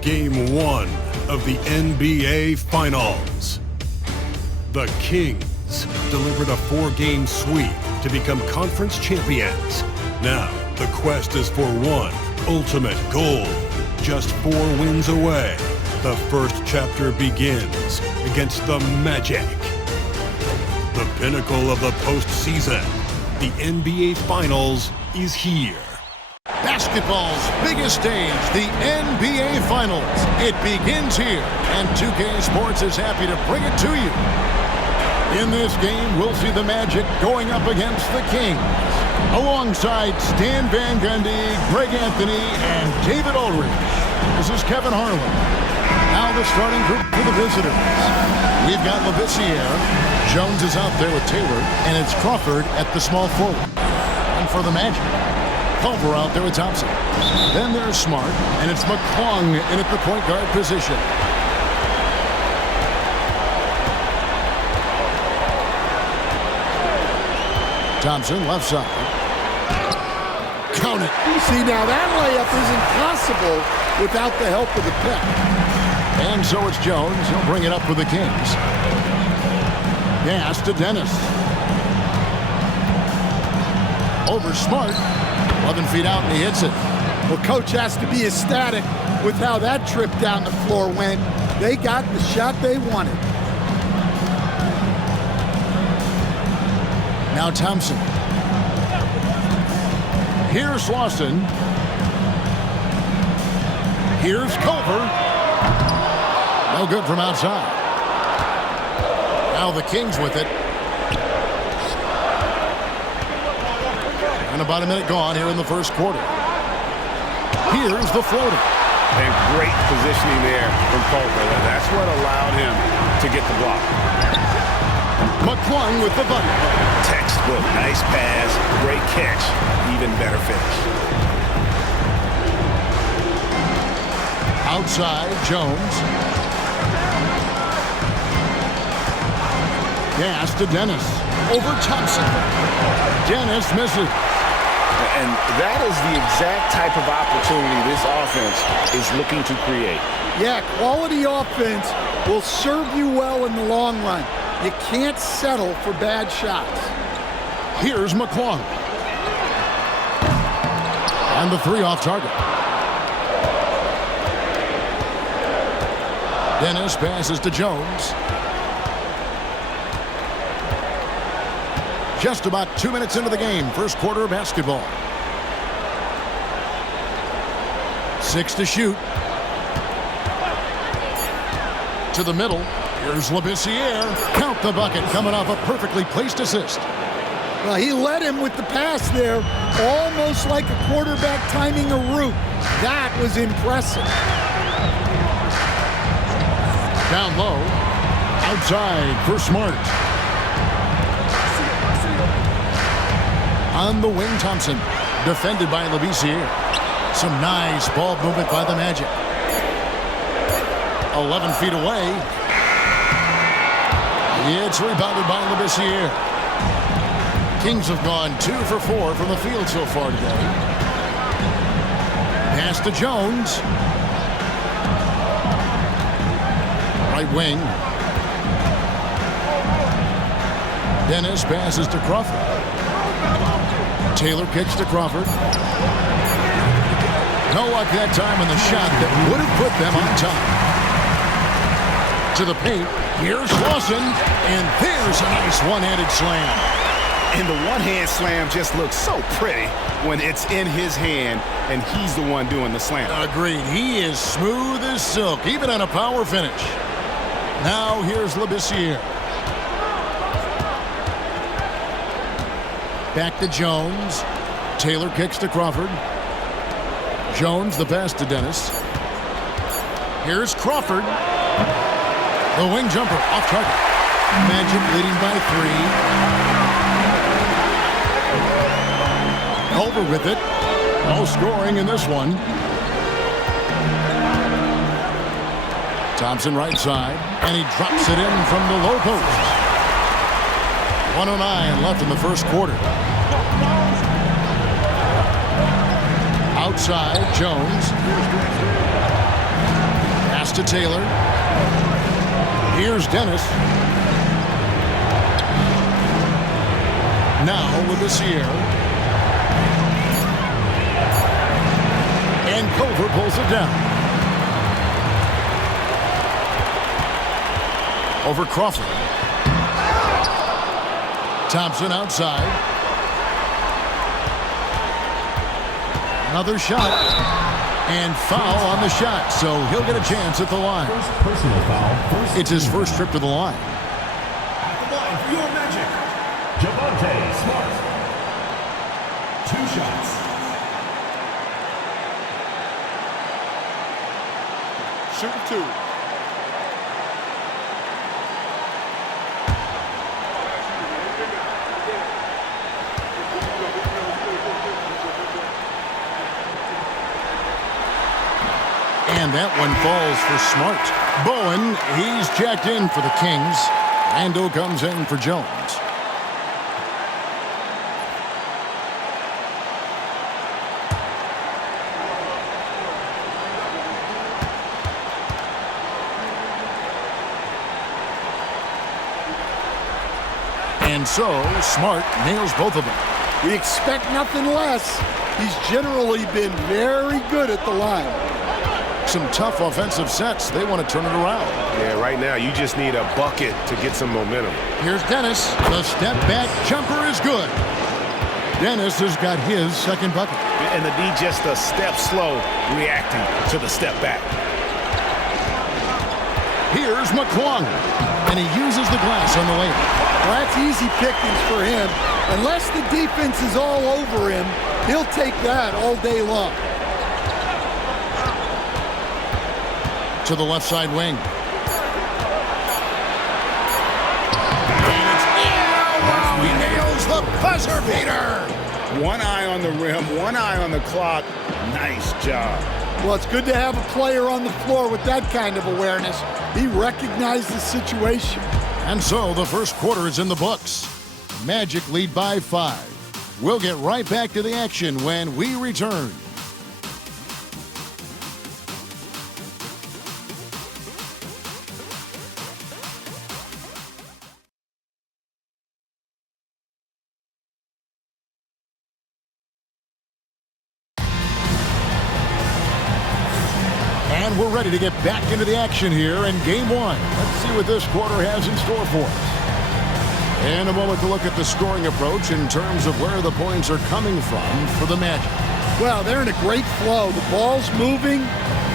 Game 1 of the NBA Finals. The Kings delivered a 4-game sweep to become conference champions. Now, the quest is for one ultimate goal. Just 4 wins away. The first chapter begins against the Magic. The pinnacle of the postseason, the NBA Finals, is here. Basketball's biggest stage, the NBA Finals. It begins here, and 2K Sports is happy to bring it to you. In this game, we'll see the Magic going up against the Kings, alongside Stan Van Gundy, Greg Anthony, and David Ulrich. This is Kevin Harlan. Now the starting group for the visitors. We've got Labissiere. Jones is out there with Taylor, and it's Crawford at the small forward. And for the Magic, Culver out there with Thompson. Then there's Smart, and it's McClung in at the point guard position. Thompson, left side. Count it. See, now that layup is impossible without the help of the pick. And so it's Jones. He'll bring it up for the Kings. Pass to Dennis. Over Smart. 11 feet out, and he hits it. Well, Coach has to be ecstatic with how that trip down the floor went. They got the shot they wanted. Now Thompson. Here's Lawson. Here's Culver. No good from outside. Now the Kings with it. And about a minute gone here in the first quarter. Here's the floater. And great positioning there from Culver. That's what allowed him to get the block. McClung with the bucket. Textbook. Nice pass. Great catch. Even better finish. Outside, Jones. Pass to Dennis. Over Thompson. Dennis misses. And that is the exact type of opportunity this offense is looking to create. Yeah, quality offense will serve you well in the long run. You can't settle for bad shots. Here's McClung. And the 3 off target. Dennis passes to Jones. Just about 2 minutes into the game, first quarter of basketball. 6 to shoot. To the middle. Here's Labissiere. Count the bucket, coming off a perfectly placed assist. Well, he led him with the pass there, almost like a quarterback timing a route. That was impressive. Down low. Outside for Smart. On the wing, Thompson. Defended by Labissiere. Some nice ball movement by the Magic. 11 feet away. It's rebounded by Labissiere. Kings have gone 2 for 4 from the field so far today. Pass to Jones. Right wing. Dennis passes to Crawford. Taylor kicks to Crawford. No luck that time on the shot that would have put them on top. To the paint. Here's Lawson. And there's a nice one-handed slam. And the one-hand slam just looks so pretty when it's in his hand and he's the one doing the slam. Agreed. He is smooth as silk, even on a power finish. Now here's Labissiere. Back to Jones. Taylor kicks to Crawford. Jones, the pass to Dennis. Here's Crawford. The wing jumper off target. Magic leading by 3. Culver with it. No scoring in this one. Thompson right side. And he drops it in from the low post. 1:09 left in the first quarter. Outside, Jones. Pass to Taylor. Here's Dennis. Now Labissiere. And Culver pulls it down. Over Crawford. Thompson outside. Another shot. And foul on the shot, so he'll get a chance at the line. Personal foul. It's his first trip to the line. At the line for your Magic, Javonte Smart. 2 shots. Shooting 2. And that one falls for Smart. Bowen, he's checked in for the Kings. Randall comes in for Jones. And so, Smart nails both of them. We expect nothing less. He's generally been very good at the line. Some tough offensive sets. They want to turn it around. Yeah, right now you just need a bucket to get some momentum. Here's Dennis. The step back jumper is good. Dennis has got his second bucket. And the D just a step slow reacting to the step back. Here's McClung. And he uses the glass on the way. Well, that's easy pickings for him. Unless the defense is all over him, he'll take that all day long. To the left side wing. And he nails the buzzer beater. One eye on the rim, one eye on the clock. Nice job. Well, it's good to have a player on the floor with that kind of awareness. He recognized the situation. And so the first quarter is in the books. Magic lead by 5. We'll get right back to the action when we return. And we're ready to get back into the action here in Game 1. Let's see what this quarter has in store for us. In a moment to look at the scoring approach in terms of where the points are coming from for the Magic. Well, they're in a great flow. The ball's moving.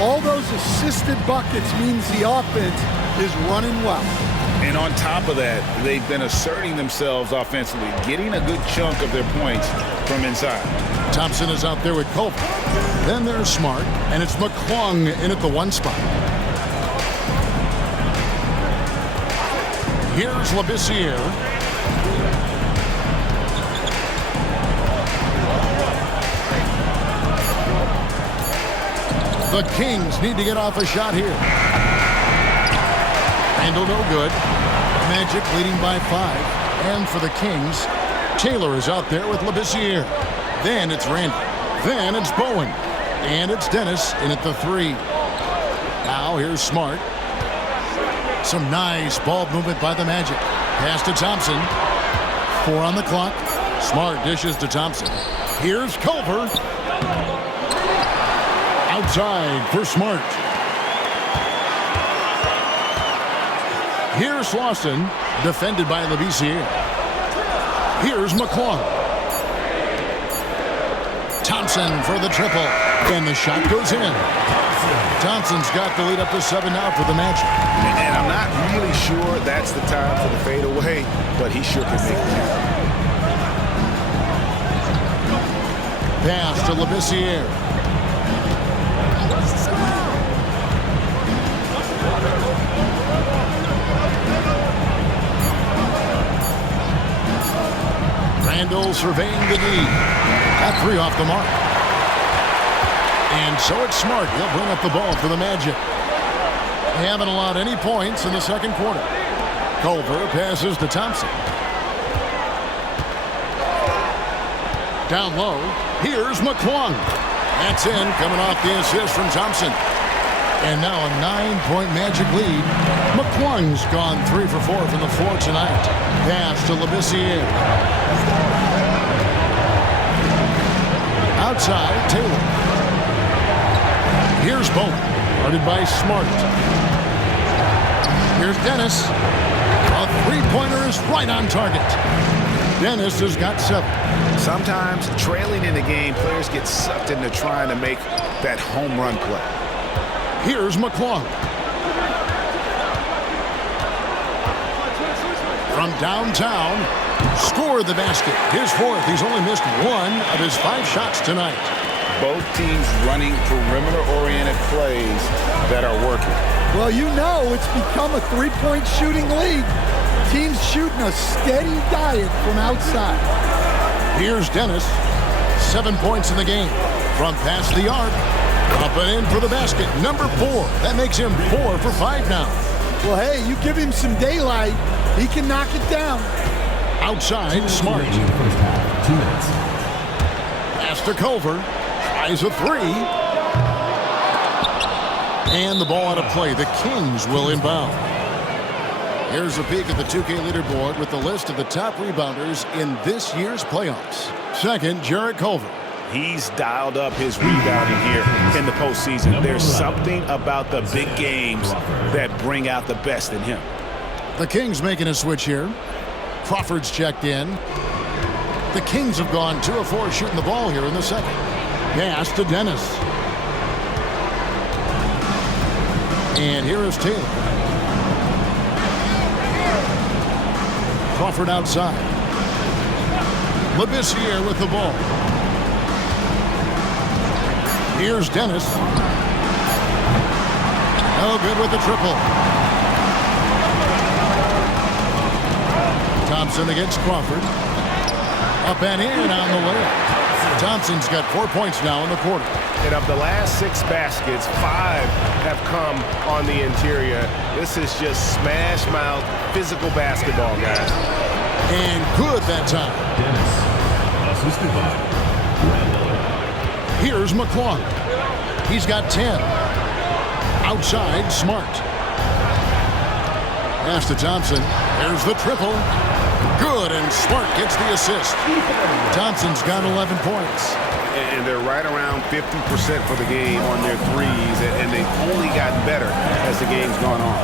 All those assisted buckets means the offense is running well. And on top of that, they've been asserting themselves offensively, getting a good chunk of their points from inside. Thompson is out there with Culver. Then there's Smart, and it's McClung in at the 1 spot. Here's Labissiere. The Kings need to get off a shot here. Handle no good. Magic leading by 5. And for the Kings, Taylor is out there with Labissiere. Then it's Randall. Then it's Bowen. And it's Dennis in at the 3. Now here's Smart. Some nice ball movement by the Magic. Pass to Thompson. 4 on the clock. Smart dishes to Thompson. Here's Culver. Outside for Smart. Here's Lawson, defended by Labissiere. Here's McClung. Thompson for the triple. And the shot goes in. Thompson's got the lead up to 7 now for the Magic. And I'm not really sure that's the time for the fadeaway, but he sure can make it. Pass to Labissiere. Randall surveying the D. That 3 off the mark. And so it's Smart. He'll bring up the ball for the Magic. They haven't allowed any points in the second quarter. Culver passes to Thompson. Down low. Here's McClung. That's in, coming off the assist from Thompson. And now a 9-point Magic lead. McClung's gone 3 for 4 from the floor tonight. Pass to Labissiere. Outside, Taylor. Here's Bowen, guarded by Smart. Here's Dennis. A three-pointer is right on target. Dennis has got 7. Sometimes trailing in the game, players get sucked into trying to make that home run play. Here's McClung. From downtown, scored the basket. His 4th. He's only missed 1 of his 5 shots tonight. Both teams running perimeter-oriented plays that are working. Well, you know it's become a three-point shooting league. Teams shooting a steady diet from outside. Here's Dennis. 7 points in the game. From past the arc. Up and in for the basket. Number 4. That makes him 4 for 5 now. Well, hey, you give him some daylight, he can knock it down. Outside, Smart. Pass to Culver. Tries a 3. And the ball out of play. The Kings will inbound. Here's a peek at the 2K leaderboard with the list of the top rebounders in this year's playoffs. Second, Jarrett Culver. He's dialed up his rebounding here in the postseason. There's something about the big games that bring out the best in him. The Kings making a switch here. Crawford's checked in. The Kings have gone 2 of 4 shooting the ball here in the second. Pass to Dennis. And here is Taylor. Crawford outside. Labissiere with the ball. Here's Dennis. No good with the triple. Thompson against Crawford. Up and in on the layup. Thompson's got 4 points now in the quarter. And of the last 6 baskets, 5 have come on the interior. This is just smash mouth, physical basketball, guys. And good that time. Dennis, assisted by Reno. Here's McClung. He's got 10. Outside, Smart. Pass to Thompson. There's the triple. Good, and Smart gets the assist. Thompson's got 11 points. And they're right around 50% for the game on their threes, and they've only gotten better as the game's gone on.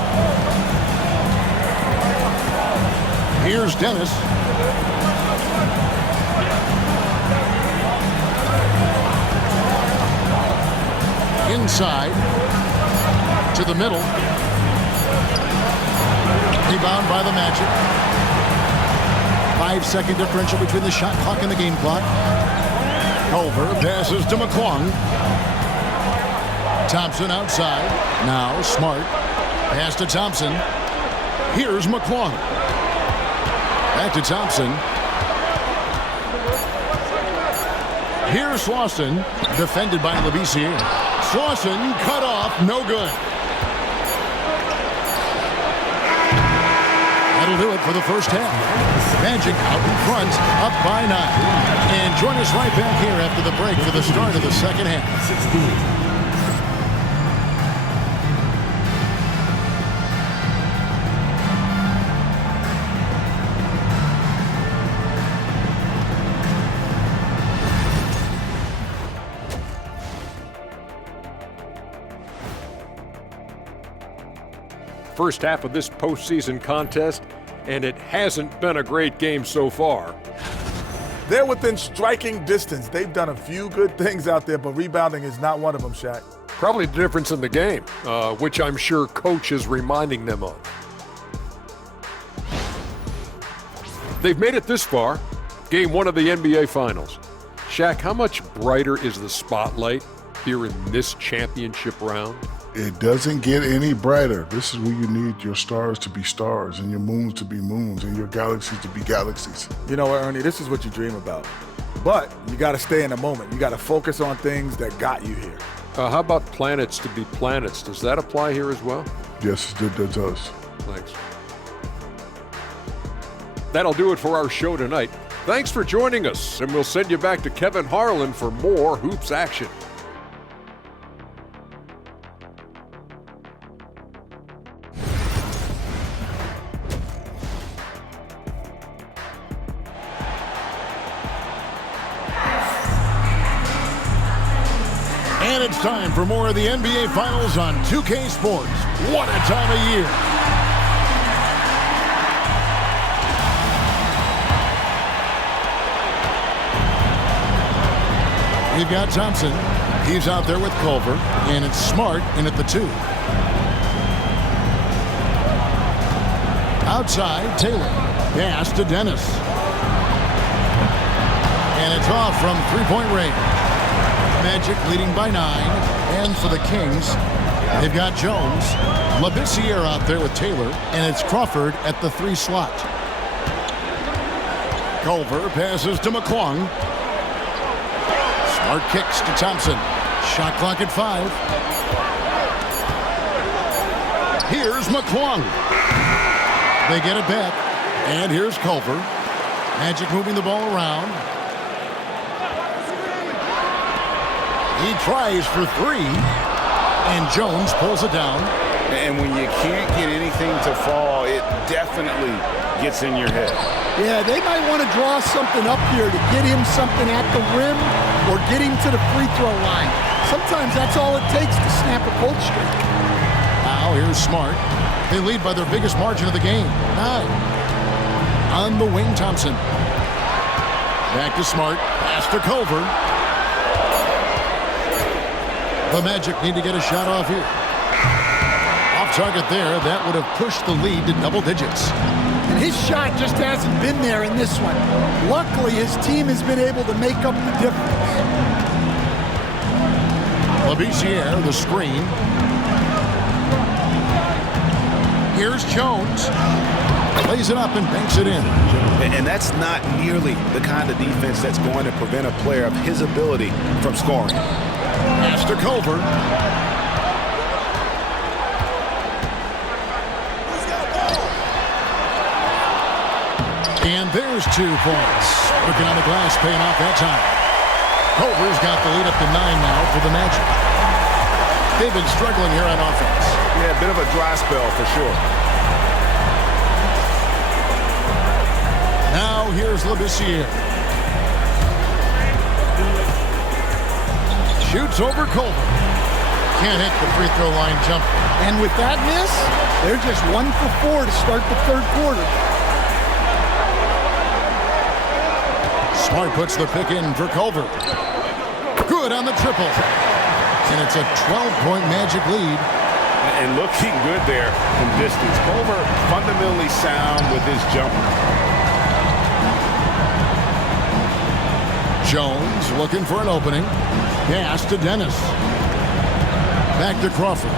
Here's Dennis. Inside to the middle. Rebound by the Magic. 5-second differential between the shot clock and the game clock. Culver passes to McClung. Thompson outside. Now Smart. Pass to Thompson. Here's McClung. Back to Thompson. Here's Slauson. Defended by Labissiere. Slauson cut off. No good. That'll do it for the first half. Magic out in front, up by 9. And join us right back here after the break for the start of the second half. 16. First half of this postseason contest, and it hasn't been a great game so far. They're within striking distance. They've done a few good things out there, but rebounding is not one of them, Shaq. Probably the difference in the game, which I'm sure Coach is reminding them of. They've made it this far, Game 1 of the NBA Finals. Shaq, how much brighter is the spotlight here in this championship round? It doesn't get any brighter. This is where you need your stars to be stars and your moons to be moons and your galaxies to be galaxies. You know what, Ernie, this is what you dream about. But you got to stay in the moment. You got to focus on things that got you here. How about planets to be planets? Does that apply here as well? Yes, it does. Thanks. That'll do it for our show tonight. Thanks for joining us, and we'll send you back to Kevin Harlan for more Hoops action. And it's time for more of the NBA Finals on 2K Sports. What a time of year. We've got Thompson. He's out there with Culver. And it's Smart in at the 2. Outside, Taylor. Pass to Dennis. And it's off from three-point range. Magic leading by 9. And for the Kings, they've got Jones. Labissiere out there with Taylor. And it's Crawford at the 3 slot. Culver passes to McClung. Smart kicks to Thompson. Shot clock at 5. Here's McClung. They get it back. And here's Culver. Magic moving the ball around. He tries for 3. And Jones pulls it down. And when you can't get anything to fall, it definitely gets in your head. Yeah, they might want to draw something up here to get him something at the rim or get him to the free throw line. Sometimes that's all it takes to snap a cold streak. Now here's Smart. They lead by their biggest margin of the game, 9. On the wing, Thompson. Back to Smart. Pass to Culver. The Magic need to get a shot off here. Off target there. That would have pushed the lead to double digits. And his shot just hasn't been there in this one. Luckily, his team has been able to make up the difference. Labissiere, the screen. Here's Jones. Lays it up and banks it in. And that's not nearly the kind of defense that's going to prevent a player of his ability from scoring. Pass to Culver. And there's 2 points. Working on the glass, paying off that time. Culver's got the lead up to 9 now for the Magic. They've been struggling here on offense. Yeah, a bit of a dry spell for sure. Now here's Labissiere. Shoots over Culver. Can't hit the free throw line jumper. And with that miss, they're just 1 for 4 to start the third quarter. Smart puts the pick in for Culver. Good on the triple. And it's a 12-point Magic lead. And looking good there from distance. Culver fundamentally sound with his jumper. Jones looking for an opening. Pass to Dennis. Back to Crawford.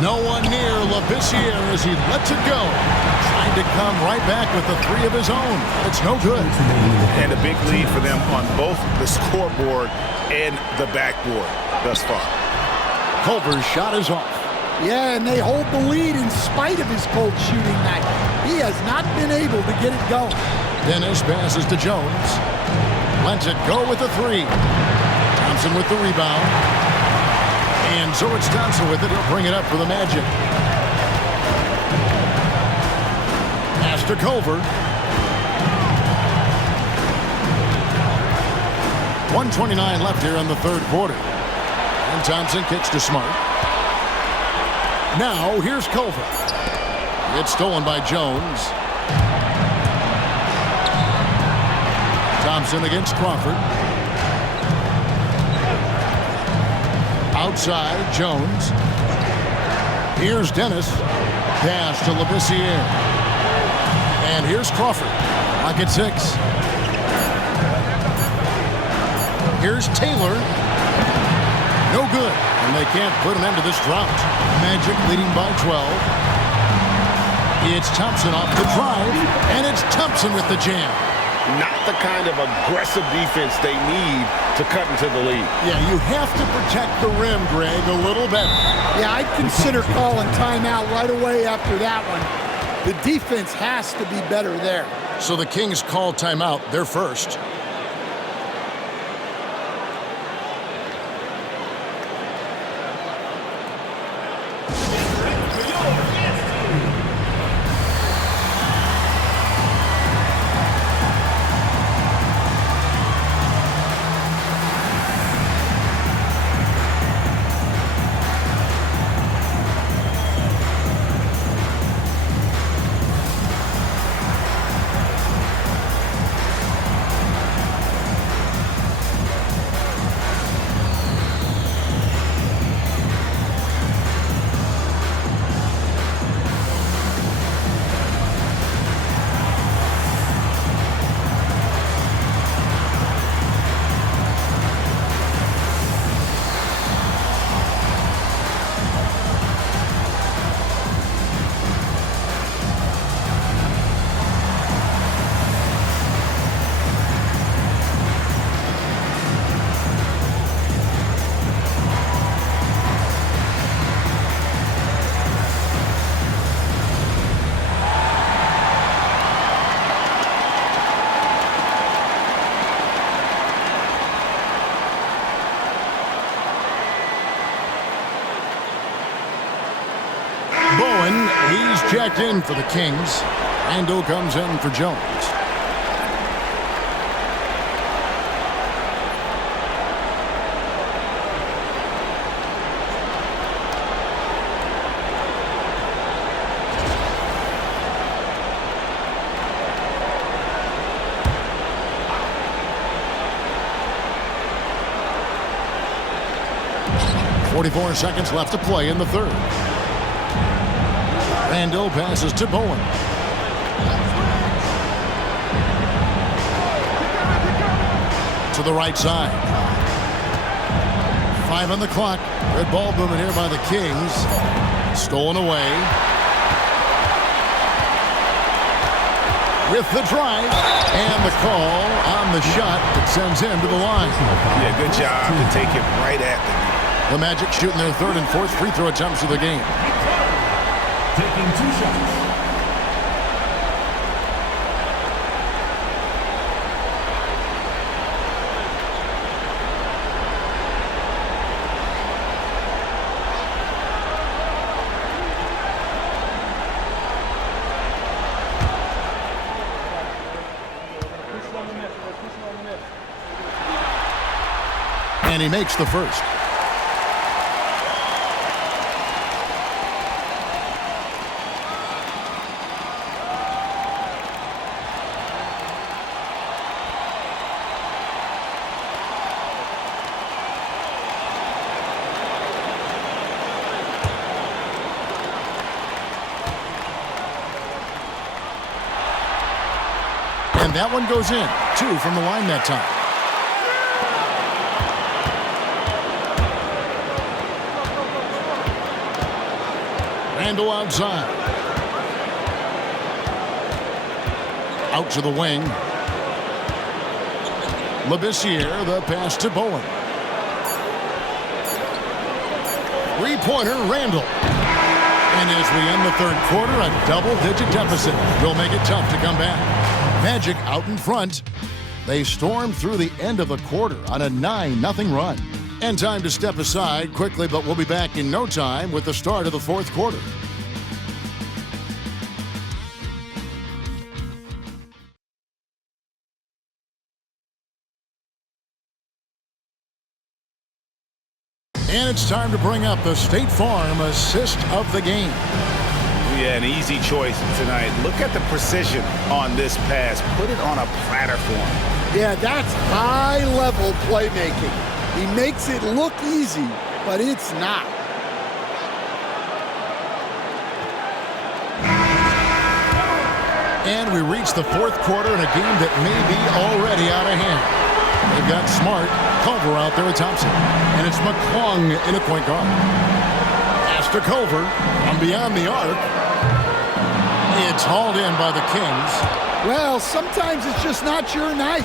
No one near Labissiere as he lets it go. Trying to come right back with the 3 of his own. It's no good. And a big lead for them on both the scoreboard and the backboard thus far. Culver's shot is off. Yeah, and they hold the lead in spite of his cold shooting night. He has not been able to get it going. Dennis passes to Jones. Lets it go with the 3. Thompson with the rebound. And so it's Thompson with it. He'll bring it up for the Magic. Pass to Culver. 1:29 left here in the third quarter. And Thompson kicks to Smart. Now here's Culver. It's stolen by Jones. Thompson against Crawford. Outside, Jones. Here's Dennis. Pass to Labissiere. And here's Crawford. Lock at 6. Here's Taylor. No good. And they can't put an end to this drought. Magic leading by 12. It's Thompson off the drive. And it's Thompson with the jam. Not the kind of aggressive defense they need to cut into the lead. Yeah, you have to protect the rim, Greg, a little better. Yeah, I'd consider calling timeout right away after that one. The defense has to be better there. So the Kings call timeout. They're first. Bowen, he's checked in for the Kings. Randall comes in for Jones. .44 seconds left to play in the third. Randall passes to Bowen. To the right side. 5 on the clock. Red ball movement here by the Kings. Stolen away. With the drive. And the call on the shot that sends him to the line. Yeah, good job to take it right at them. The Magic shooting their third and fourth free throw attempts of the game. Taking 2 shots. And he makes the first. And that one goes in. 2 from the line that time. Randall outside. Out to the wing. Labissiere, the pass to Bowen. 3-pointer, Randall. And as we end the third quarter, a double-digit deficit will make it tough to come back. Magic out in front. They storm through the end of the quarter on a 9-0 run. And time to step aside quickly, but we'll be back in no time with the start of the fourth quarter. And it's time to bring up the State Farm assist of the game. Yeah, an easy choice tonight. Look at the precision on this pass. Put it on a platter for him. Yeah, that's high-level playmaking. He makes it look easy, but it's not. And we reach the fourth quarter in a game that may be already out of hand. They've got Smart, Culver out there with Thompson. And it's McClung in a point guard. Pass to Culver from beyond the arc. It's hauled in by the Kings. Well, sometimes it's just not your night.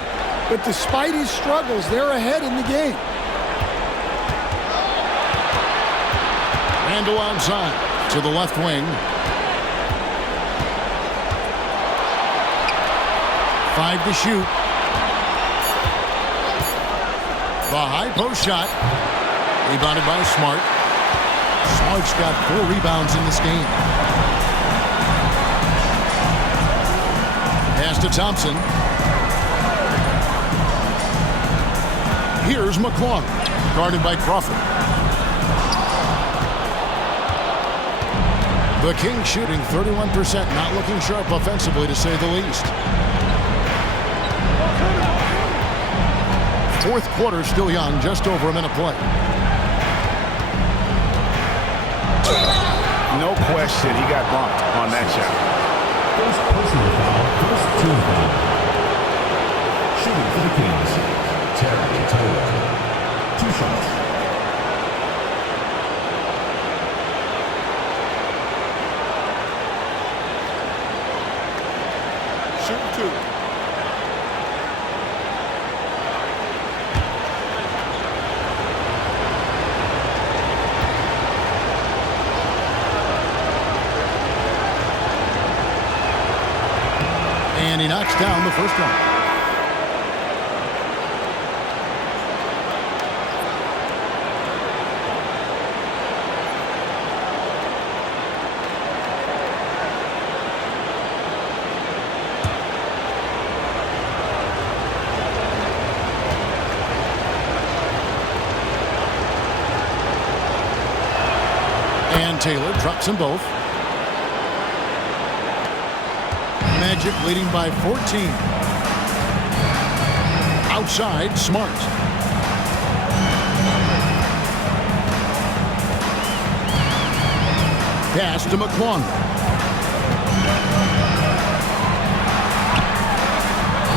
But despite his struggles, they're ahead in the game. Randall outside to the left wing. 5 to shoot. The high post shot. Rebounded by Smart. Smart's got 4 rebounds in this game. Pass to Thompson. Here's McClung, guarded by Crawford. The Kings shooting 31%, not looking sharp offensively to say the least. Fourth quarter still young, just over a minute play. No question he got bumped on that shot. First personal foul, first team foul. Shooting for the Kings, Terry Taylor. 2 shots. Shooting 2. And he knocks down the first one. And Taylor drops them both. Magic leading by 14. Outside, Smart. Pass to McClung.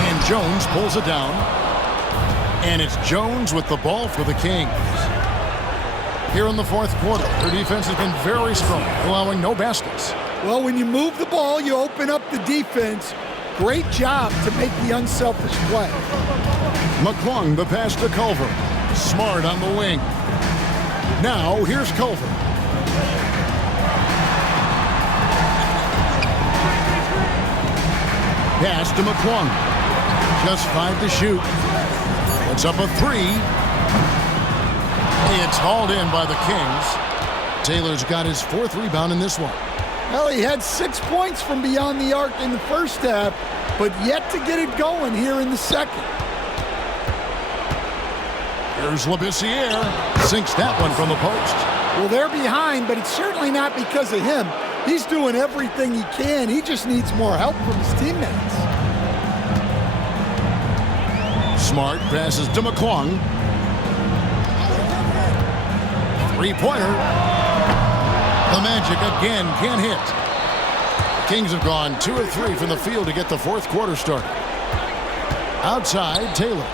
And Jones pulls it down. And it's Jones with the ball for the Kings. Here in the fourth quarter, their defense has been very strong, allowing no baskets. Well, when you move the ball, you open up the defense. Great job to make the unselfish play. McClung, the pass to Culver. Smart on the wing. Now, here's Culver. Pass to McClung. Just 5 to shoot. It's up a 3. It's hauled in by the Kings. Taylor's got his 4th rebound in this one. Well, he had 6 points from beyond the arc in the first half, but yet to get it going here in the second. Here's Labissiere. Sinks that one from the post. Well, they're behind, but it's certainly not because of him. He's doing everything he can. He just needs more help from his teammates. Smart passes to McClung. 3-pointer. The Magic again can't hit. The Kings have gone 2 of 3 from the field to get the fourth quarter started. Outside, Taylor.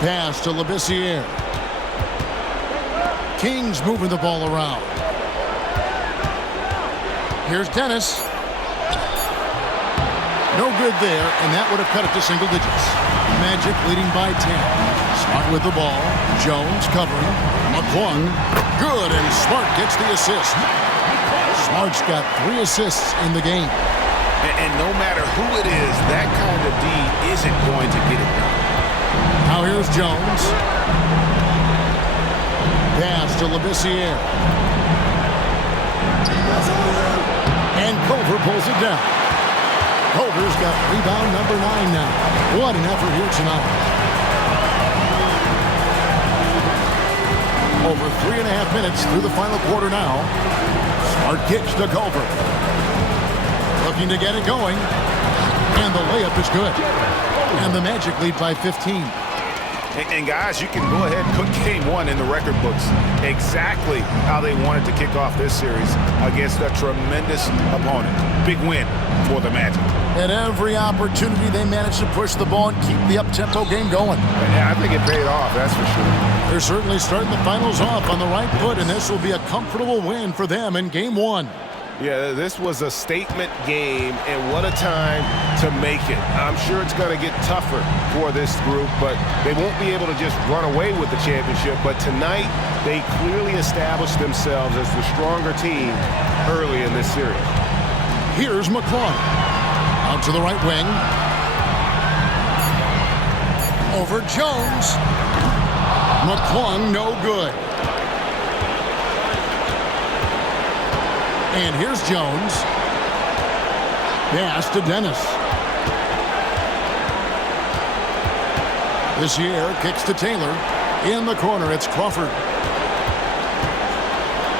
Pass to Labissiere. Kings moving the ball around. Here's Dennis. No good there, and that would have cut it to single digits. Magic leading by 10. Smart with the ball. Jones covering. McClung. Good, and Smart gets the assist. Smart's got 3 assists in the game. And no matter who it is, that kind of D isn't going to get it done. Now here's Jones. Pass to Labissiere. And Culver pulls it down. Culver's got rebound number 9 now. What an effort here tonight. Over 3.5 minutes through the final quarter now. Smart kicks to Culver. Looking to get it going. And the layup is good. And the Magic lead by 15. And guys, you can go ahead and put game 1 in the record books. Exactly how they wanted to kick off this series against a tremendous opponent. Big win for the Magic. At every opportunity, they managed to push the ball and keep the up-tempo game going. Yeah, I think it paid off, that's for sure. They're certainly starting the finals off on the right foot, and this will be a comfortable win for them in game 1. Yeah, this was a statement game, and what a time to make it. I'm sure it's going to get tougher for this group, but they won't be able to just run away with the championship. But tonight, they clearly established themselves as the stronger team early in this series. Here's McClung. Out to the right wing. Over Jones. McClung, no good. And here's Jones. Pass to Dennis. Labissiere kicks to Taylor. In the corner, it's Crawford.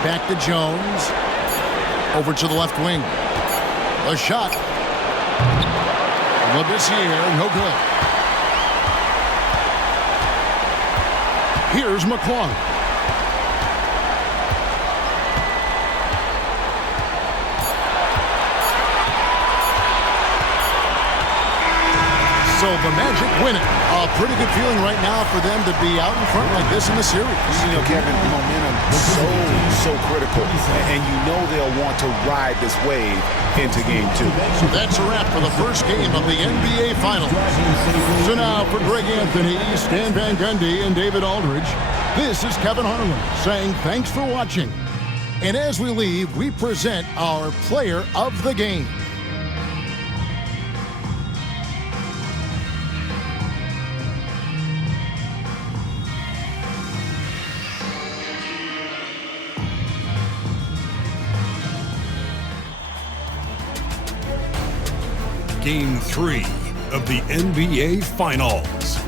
Back to Jones. Over to the left wing. A shot. Labissiere, no good. Here's McClung. So the Magic win it. A pretty good feeling right now for them to be out in front like this in the series. You know, Kevin, momentum so critical. And you know they'll want to ride this wave into game 2. So that's a wrap for the first game of the NBA Finals. So now for Greg Anthony, Stan Van Gundy, and David Aldridge, this is Kevin Harlan saying thanks for watching. And as we leave, we present our player of the game. Game 3 of the NBA Finals.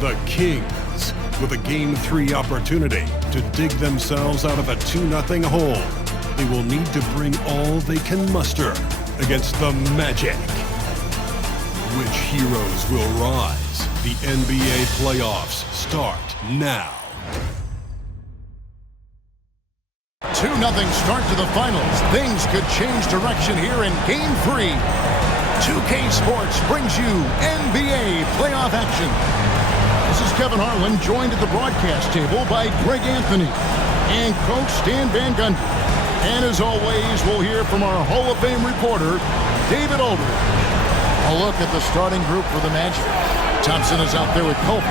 The Kings Kings with a Game 3 opportunity to dig themselves out of a 2-0 hole. They will need to bring all they can muster against the Magic. Which heroes will rise? The NBA playoffs start now. 2-0 start to the finals. Things could change direction here in Game 3. 2K Sports brings you NBA playoff action. This is Kevin Harlan, joined at the broadcast table by Greg Anthony and Coach Stan Van Gundy. And as always, we'll hear from our Hall of Fame reporter, David Aldridge. A look at the starting group for the Magic. Thompson is out there with Culver.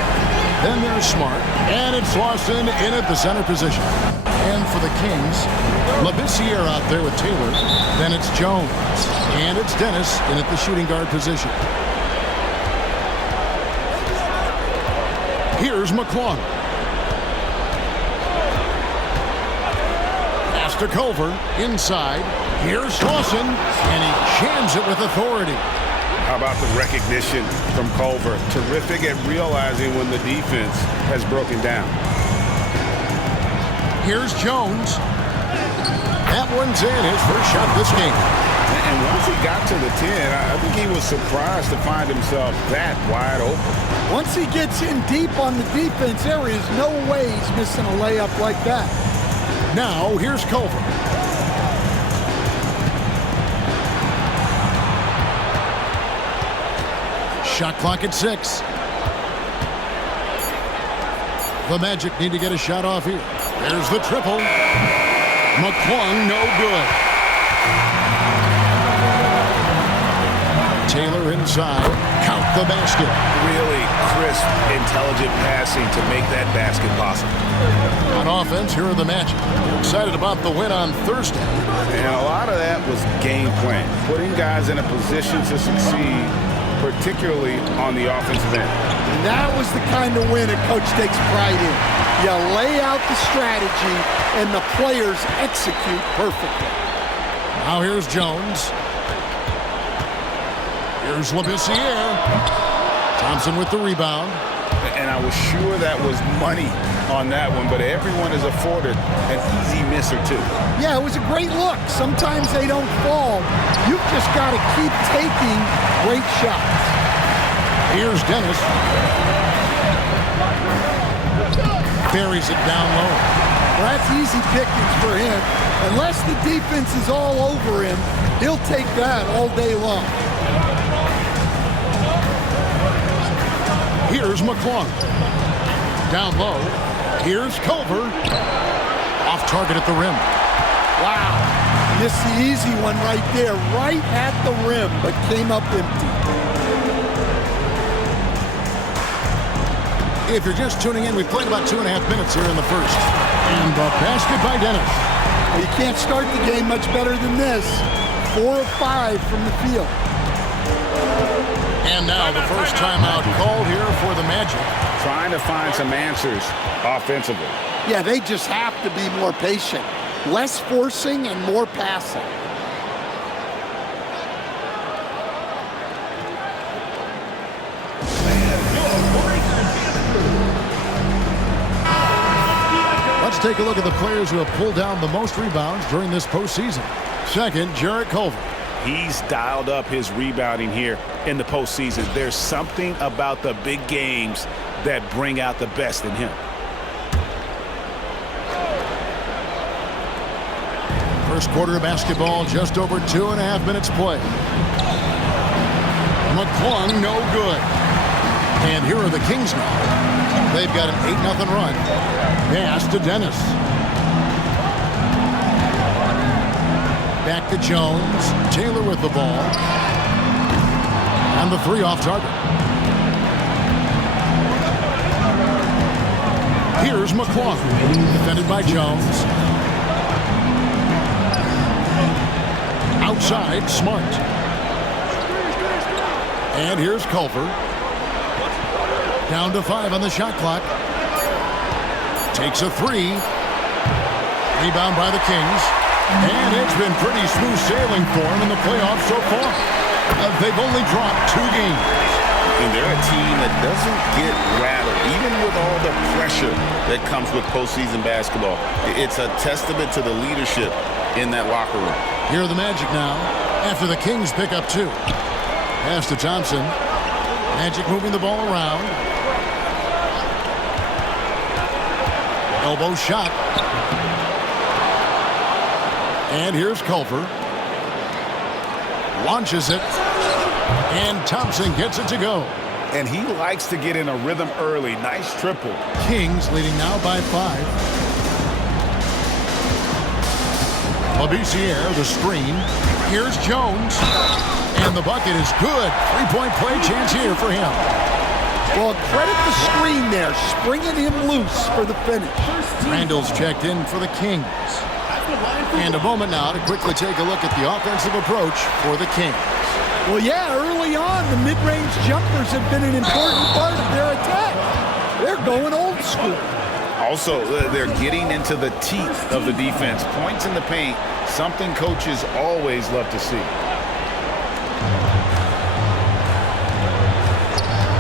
Then there's Smart. And it's Lawson in at the center position. And for the Kings, Labissiere out there with Taylor. Then it's Jones. And it's Dennis in at the shooting guard position. Here's McClung. Pass to Culver. Inside. Here's Lawson. And he jams it with authority. How about the recognition from Culver? Terrific at realizing when the defense has broken down. Here's Jones. That one's in, his first shot this game. And once he got to the 10, I think he was surprised to find himself that wide open. Once he gets in deep on the defense, there is no way he's missing a layup like that. Now, here's Culver. Shot clock at 6. The Magic need to get a shot off here. There's the triple. McClung, no good. Taylor inside. Count the basket. Really crisp, intelligent passing to make that basket possible. On offense, here are the Magic. Excited about the win on Thursday. And a lot of that was game plan. Putting guys in a position to succeed, particularly on the offensive end. And that was the kind of win a coach takes pride in. You lay out the strategy, and the players execute perfectly. Now here's Jones. Here's Labissiere. Thompson with the rebound. And I was sure that was money on that one, but everyone is afforded an easy miss or two. Yeah, it was a great look. Sometimes they don't fall. You've just got to keep taking great shots. Here's Dennis. Buries it down low. Well, that's easy pickings for him. Unless the defense is all over him, he'll take that all day long. Here's McClung. Down low. Here's Culver. Off target at the rim. Wow. Missed the easy one right there, right at the rim, but came up empty. If you're just tuning in, we've played about 2.5 minutes here in the first. And the basket by Dennis. You can't start the game much better than this. 4 of 5 from the field. And now the first timeout called here for the Magic. Trying to find some answers offensively. Yeah, they just have to be more patient. Less forcing and more passing. Let's take a look at the players who have pulled down the most rebounds during this postseason. Second, Jarrett Culver. He's dialed up his rebounding here in the postseason. There's something about the big games that bring out the best in him. First quarter of basketball, just over 2.5 minutes play. McClung, no good. And here are the Kings now. They've got an 8-0 run. Pass to Dennis. Back to Jones. Taylor with the ball. And the 3 off target. Here's McClung. Defended by Jones. Outside, Smart. And here's Culver. Down to 5 on the shot clock. Takes a 3. Rebound by the Kings. And it's been pretty smooth sailing for them in the playoffs so far. They've only dropped 2 games. And they're a team that doesn't get rattled. Even with all the that comes with postseason basketball. It's a testament to the leadership in that locker room. Here are the Magic now after the Kings pick up 2. Pass to Thompson. Magic moving the ball around. Elbow shot. And here's Culver. Launches it. And Thompson gets it to go. And he likes to get in a rhythm early. Nice triple. Kings leading now by 5. Labissiere, the screen. Here's Jones. And the bucket is good. 3-point play chance here for him. Well, credit the screen there, springing him loose for the finish. Randall's checked in for the Kings. And a moment now to quickly take a look at the offensive approach for the Kings. Well, yeah, early on, the mid-range jumpers have been an important part of their attack. They're going old school. Also, they're getting into the teeth of the defense. Points in the paint, something coaches always love to see.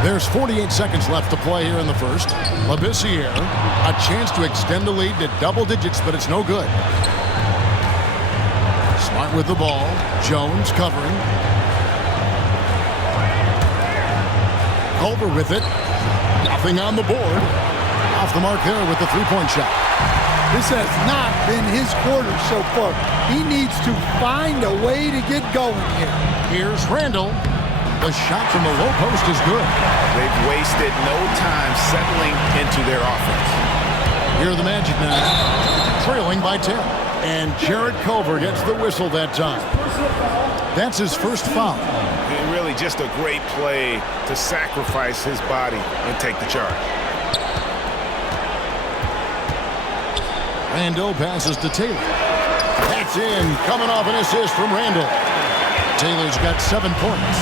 There's 48 seconds left to play here in the first. Labissiere, a chance to extend the lead to double digits, but it's no good. Smart with the ball. Jones covering. Culver with it. Nothing on the board. Off the mark there with the 3-point shot. This has not been his quarter so far. He needs to find a way to get going here. Here's Randall. The shot from the low post is good. They've wasted no time settling into their offense. Here are the Magic now, trailing by 10. And Jarrett Culver gets the whistle that time. That's his first foul. Really just a great play to sacrifice his body and take the charge. Randall passes to Taylor. That's in, coming off an assist from Randall. Taylor's got 7 points.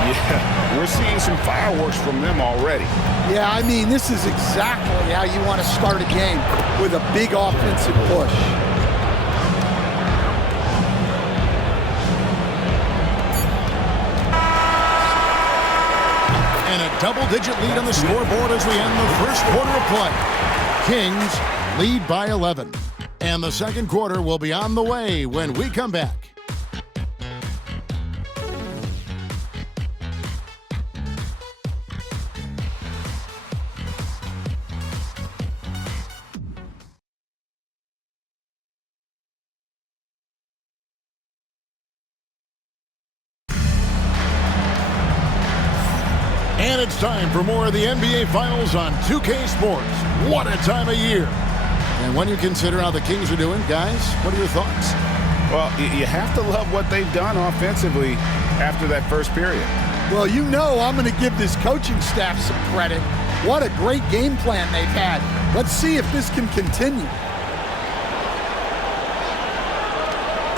Yeah, we're seeing some fireworks from them already. Yeah, I mean, this is exactly how you want to start a game, with a big offensive push. And a double-digit lead on the scoreboard as we end the first quarter of play. Kings lead by 11. And the second quarter will be on the way when we come back. And it's time for more of the NBA Finals on 2K Sports. What a time of year. And when you consider how the Kings are doing, guys, what are your thoughts? Well, you have to love what they've done offensively after that first period. Well, you know I'm going to give this coaching staff some credit. What a great game plan they've had. Let's see if this can continue.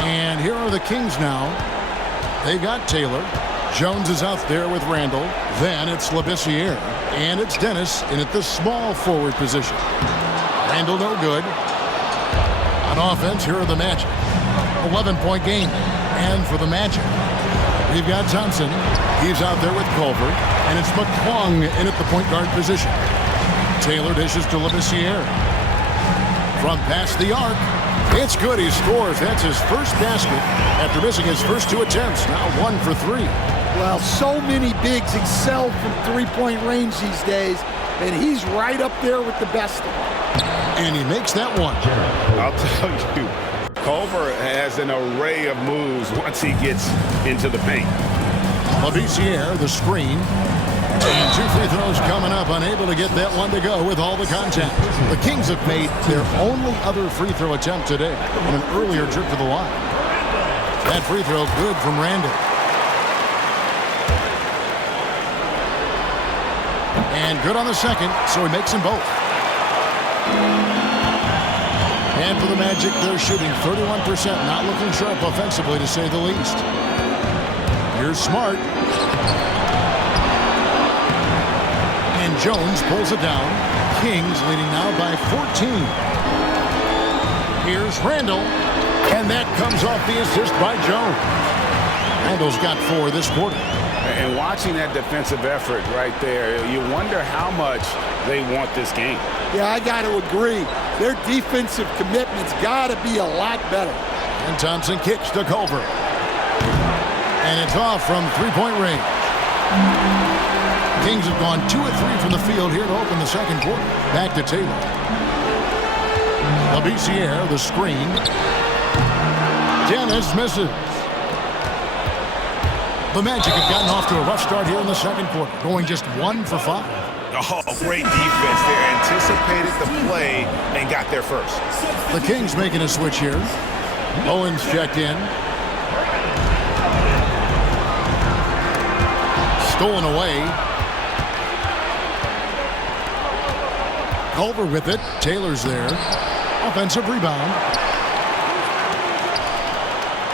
And here are the Kings now. They've got Taylor. Jones is out there with Randall. Then it's Labissiere. And it's Dennis in at the small forward position. Randall no good. On offense, here are the Magic. 11-point game. And for the Magic, we've got Thompson. He's out there with Culver. And it's McClung in at the point guard position. Taylor dishes to Labissiere. From past the arc. It's good. He scores. That's his first basket after missing his first 2 attempts. Now 1 for 3. Well, so many bigs excel from three-point range these days, and he's right up there with the best of them. And he makes that one. I'll tell you, Culver has an array of moves once he gets into the paint. Labissiere, the screen. And 2 free throws coming up, unable to get that one to go with all the contact. The Kings have made their only other free throw attempt today on an earlier trip to the line. That free throw good from Randall. And good on the second, so he makes them both. And for the Magic, they're shooting 31%, not looking sharp offensively, to say the least. Here's Smart. And Jones pulls it down. Kings leading now by 14. Here's Randall. And that comes off the assist by Jones. Randall's got 4 this quarter. And watching that defensive effort right there, you wonder how much they want this game. Yeah, I got to agree. Their defensive commitment's got to be a lot better. And Thompson kicks to Culver. And it's off from three-point range. Kings have gone 2 of 3 from the field here to open the second quarter. Back to Taylor. Labissiere, the screen. Dennis misses. The Magic have gotten off to a rough start here in the second quarter, going just 1 for 5. Oh, great defense there. Anticipated the play and got there first. The Kings making a switch here. Owens checked in. Stolen away. Culver with it. Taylor's there. Offensive rebound.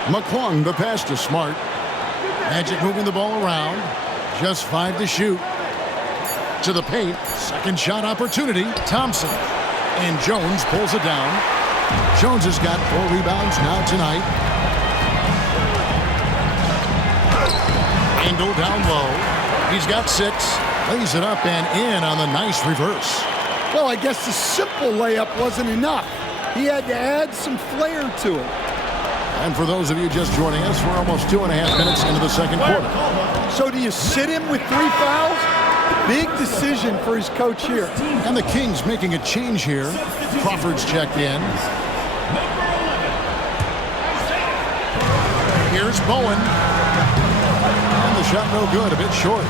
McClung, the pass to Smart. Magic moving the ball around. Just 5 to shoot. To the paint. Second shot opportunity. Thompson. And Jones pulls it down. Jones has got 4 rebounds now tonight. Randall down low. He's got 6. Lays it up and in on the nice reverse. Well, I guess the simple layup wasn't enough. He had to add some flair to it. And for those of you just joining us, we're almost 2.5 minutes into the second quarter. So do you sit him with 3 fouls? Big decision for his coach here. And the Kings making a change here. Crawford's checked in. Here's Bowen. And the shot no good, a bit short.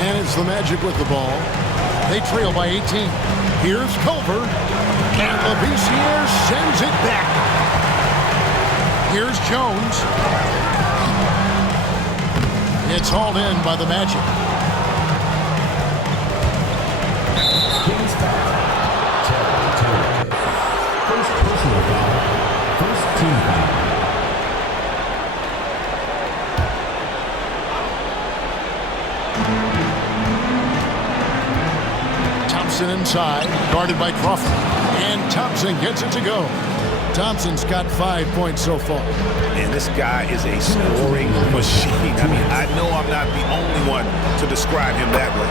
And it's the Magic with the ball. They trail by 18. Here's Culver. And Labissiere sends it back. Here's Jones. It's hauled in by the Magic. Kings foul. First personal foul. First team foul. Thompson inside, guarded by Crawford. And Thompson gets it to go. Thompson's got 5 points so far. And this guy is a scoring machine. I mean, I know I'm not the only one to describe him that way.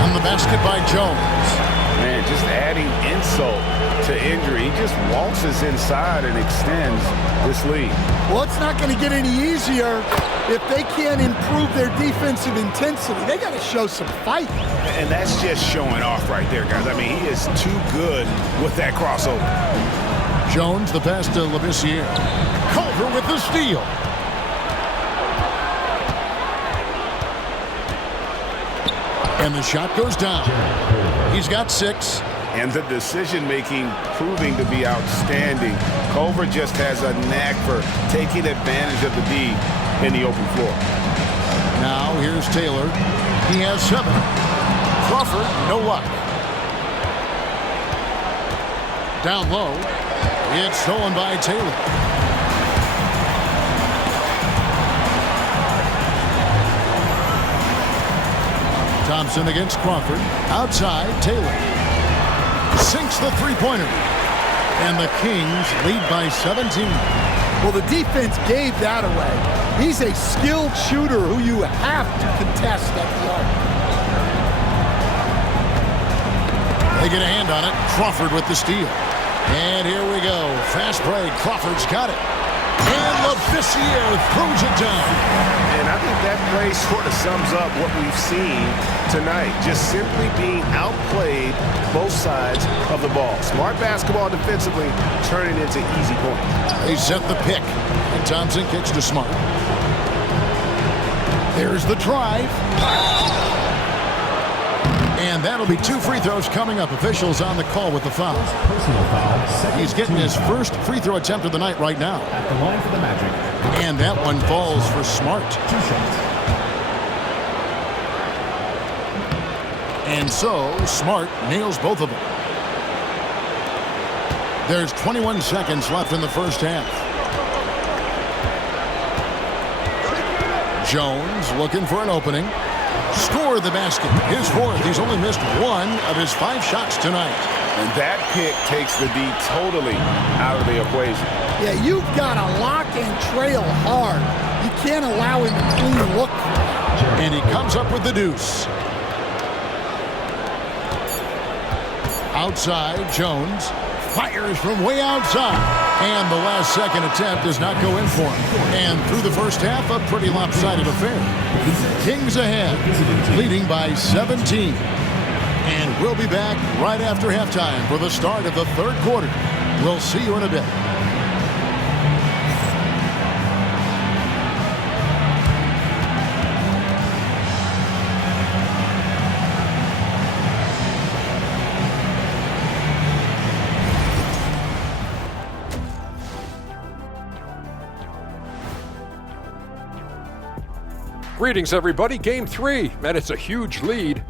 On the basket by Jones. Man, just adding insult to injury. He just waltzes inside and extends this lead. Well, it's not going to get any easier if they can't improve their defensive intensity. They got to show some fight. And that's just showing off right there, guys. I mean, he is too good with that crossover. Jones, the pass to Labissiere. Culver with the steal. And the shot goes down. He's got 6. And the decision-making proving to be outstanding. Culver just has a knack for taking advantage of the D in the open floor. Now here's Taylor. He has 7. Crawford, no luck. Down low. It's stolen by Taylor. Thompson against Crawford. Outside, Taylor. Sinks the three-pointer. And the Kings lead by 17. Well, the defense gave that away. He's a skilled shooter who you have to contest at the arc. They get a hand on it. Crawford with the steal. And here we go. Fast break. Crawford's got it. And Labissiere throws it down. And I think that play sort of sums up what we've seen tonight. Just simply being outplayed both sides of the ball. Smart basketball defensively, turning into easy points. They set the pick. And Thompson kicks to Smart. There's the drive. And that'll be 2 free throws coming up. Officials on the call with the foul. Personal foul. He's getting his first free throw attempt of the night right now. At the line for the Magic. And that one falls for Smart. 2 shots. And so, Smart nails both of them. There's 21 seconds left in the first half. Jones looking for an opening. Score the basket. His 4th. He's only missed 1 of his 5 shots tonight. And that pick takes the D totally out of the equation. Yeah, you've got to lock and trail hard. You can't allow him to clean look. And he comes up with the deuce. Outside, Jones fires from way outside. And the last second attempt does not go in for him. And through the first half, a pretty lopsided affair. Kings ahead, leading by 17. And we'll be back right after halftime for the start of the third quarter. We'll see you in a bit. Greetings, everybody. Game 3, and it's a huge lead.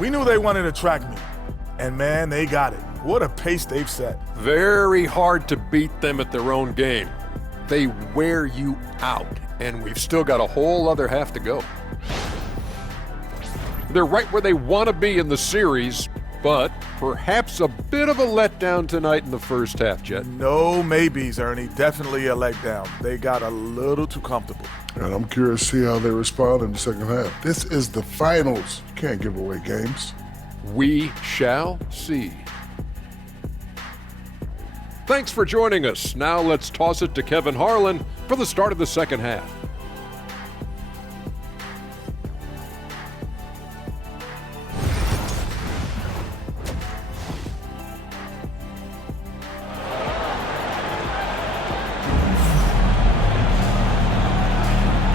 We knew they wanted to track me, and man, they got it. What a pace they've set. Very hard to beat them at their own game. They wear you out, and we've still got a whole other half to go. They're right where they want to be in the series, but perhaps a bit of a letdown tonight in the first half, Jet. No maybes, Ernie. Definitely a letdown. They got a little too comfortable. And I'm curious to see how they respond in the second half. This is the finals. You can't give away games. We shall see. Thanks for joining us. Now let's toss it to Kevin Harlan for the start of the second half.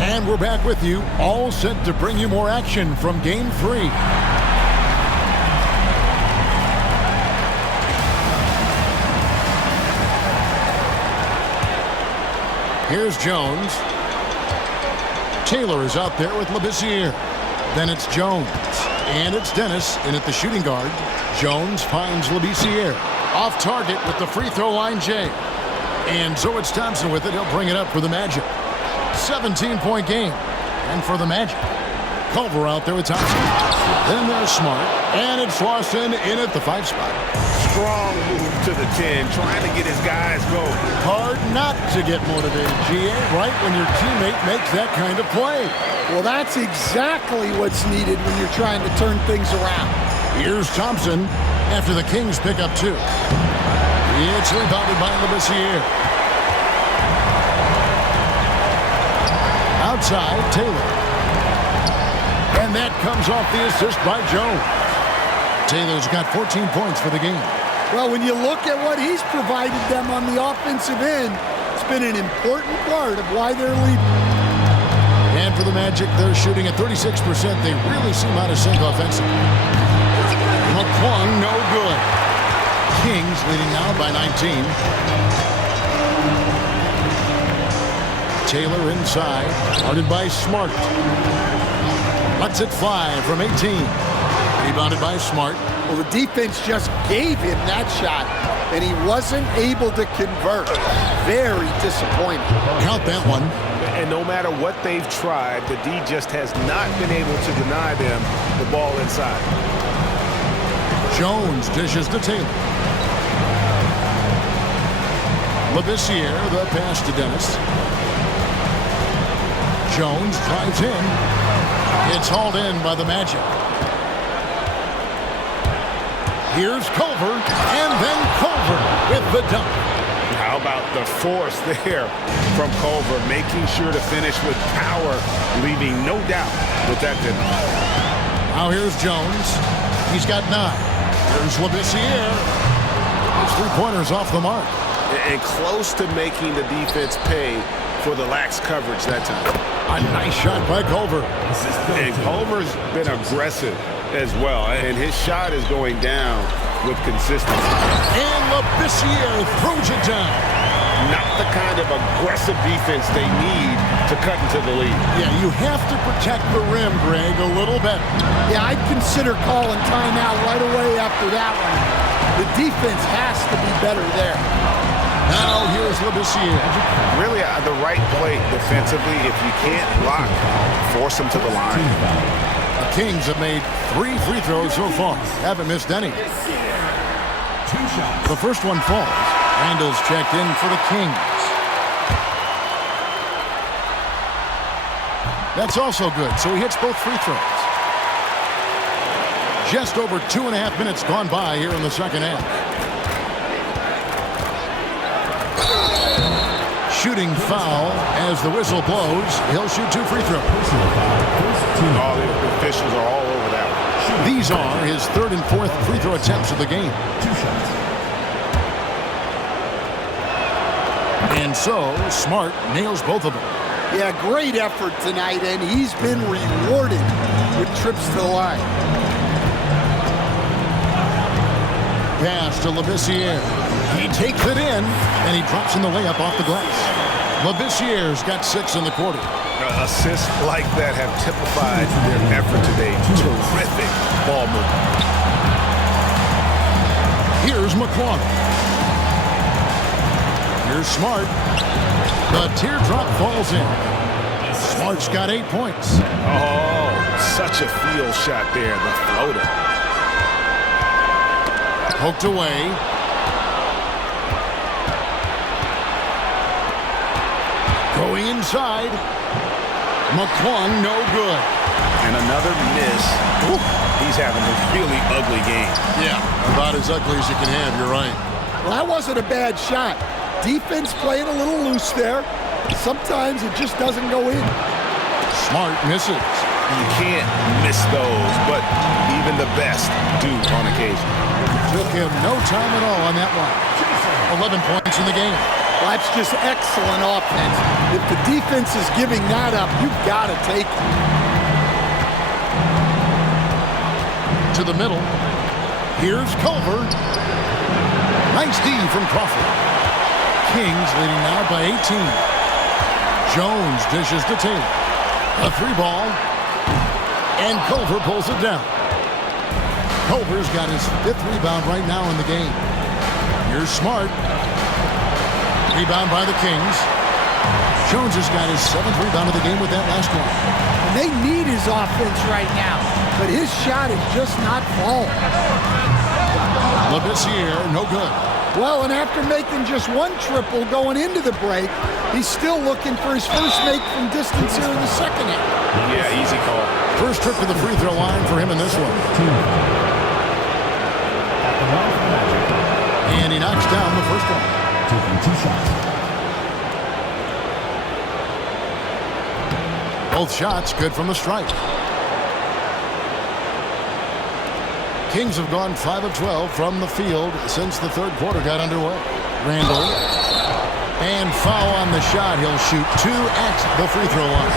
And we're back with you, all set to bring you more action from Game 3. Here's Jones. Taylor is out there with Labissiere. Then it's Jones. And it's Dennis in at the shooting guard. Jones finds Labissiere. Off target with the free throw line, Jay. And so it's Thompson with it. He'll bring it up for the Magic. 17-point game. And for the Magic, Culver out there with Thompson. Then there's Smart. And it's Lawson in at the 5 spot. Strong move to the 10, trying to get his guys going. Hard not to get motivated, GA, right when your teammate makes that kind of play. Well, that's exactly what's needed when you're trying to turn things around. Here's Thompson after the Kings pick up 2. It's rebounded by Labissiere. Outside, Taylor. And that comes off the assist by Jones. Taylor's got 14 points for the game. Well, when you look at what he's provided them on the offensive end, it's been an important part of why they're leading. And for the Magic, they're shooting at 36%. They really seem out of sync offensively. McClung, no good. Kings leading now by 19. Taylor inside, guarded by Smart. Lets it fly from 18. Rebounded by Smart. Well, the defense just gave him that shot, and he wasn't able to convert. Very disappointing. Count that one. And no matter what they've tried, the D just has not been able to deny them the ball inside. Jones dishes to Taylor. Labissiere, the pass to Dennis. Jones drives in. It's hauled in by the Magic. Here's Culver, and then Culver with the dunk. How about the force there from Culver, making sure to finish with power, leaving no doubt with that didn't. Now here's Jones. He's got 9. Here's Labissiere. His 3-pointers off the mark. And close to making the defense pay for the lax coverage that time. A nice shot by Culver. And Culver's been aggressive as well, and his shot is going down with consistency. And Labissiere throws it down. Not the kind of aggressive defense they need to cut into the lead. Yeah, you have to protect the rim, Greg, a little better. Yeah, I'd consider calling timeout right away after that one. The defense has to be better there. Now here's Labissiere. Really the right play defensively. If you can't block, force them to the line. The Kings have made 3 free throws so far. Haven't missed any. The first one falls. Randall's checked in for the Kings. That's also good, so he hits both free throws. Just over 2.5 minutes gone by here in the second half. Shooting foul as the whistle blows. He'll shoot 2 free throws. All the officials are all over that one. These are his 3rd and 4th free throw attempts of the game. 2 shots. And so, Smart nails both of them. Yeah, great effort tonight, and he's been rewarded with trips to the line. Pass to Labissiere. He takes it in, and he drops in the layup off the glass. Labissiere's got 6 in the quarter. Assists like that have typified their effort today. Terrific ball movement. Here's McClung. Here's Smart. The teardrop falls in. Smart's got 8 points. Oh, such a field shot there, the floater. Poked away. Going inside. McClung, no good. And another miss. Ooh, he's having a really ugly game. Yeah, about as ugly as you can have, you're right. Well, that wasn't a bad shot. Defense playing a little loose there. Sometimes it just doesn't go in. Smart misses. You can't miss those, but even the best do on occasion. Took him no time at all on that one. 11 points in the game. Well, that's just excellent offense. If the defense is giving that up, you've got to take it. To the middle. Here's Culver. Nice D from Crawford. Kings leading now by 18. Jones dishes to Taylor. A 3-ball. And Culver pulls it down. Culver's got his 5th rebound right now in the game. Here's Smart. Rebound by the Kings. Jones has got his 7th rebound of the game with that last one. And they need his offense right now, but his shot is just not falling. Labissiere, no good. Well, and after making just 1 triple going into the break, he's still looking for his first make from distance here in the second half. Yeah, easy call. First trip to the free throw line for him in this one. And he knocks down the first one. Taking 2 shots. Both shots good from the stripe. Kings have gone 5 of 12 from the field since the 3rd quarter got underway. Randall. And foul on the shot. He'll shoot 2 at the free throw line.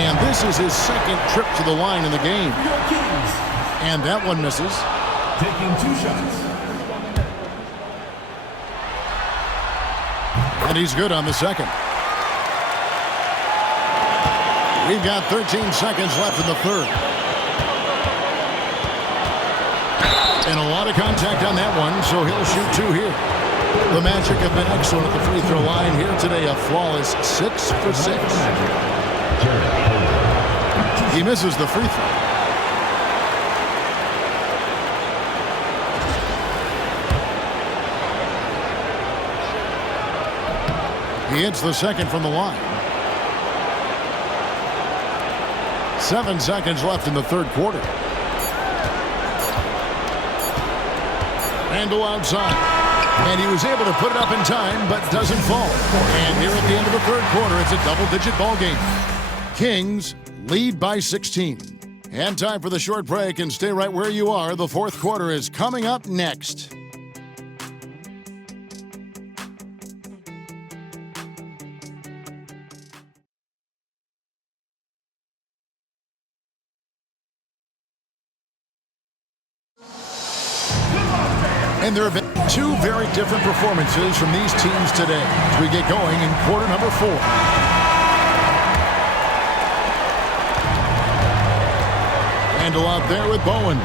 And this is his 2nd trip to the line in the game. And that one misses. Taking 2 shots. And he's good on the 2nd. We've got 13 seconds left in the 3rd. And a lot of contact on that one, so he'll shoot 2 here. The Magic have been excellent at the free throw line here today. A flawless 6 for 6. He misses the free throw. He hits the 2nd from the line. 7 seconds left in the 3rd quarter. Randall outside. And he was able to put it up in time, but doesn't fall. And here at the end of the 3rd quarter, it's a double-digit ball game. Kings lead by 16. And time for the short break, and stay right where you are. The 4th quarter is coming up next. And there have been 2 very different performances from these teams today as we get going in quarter number 4. Randall out there with Bowen.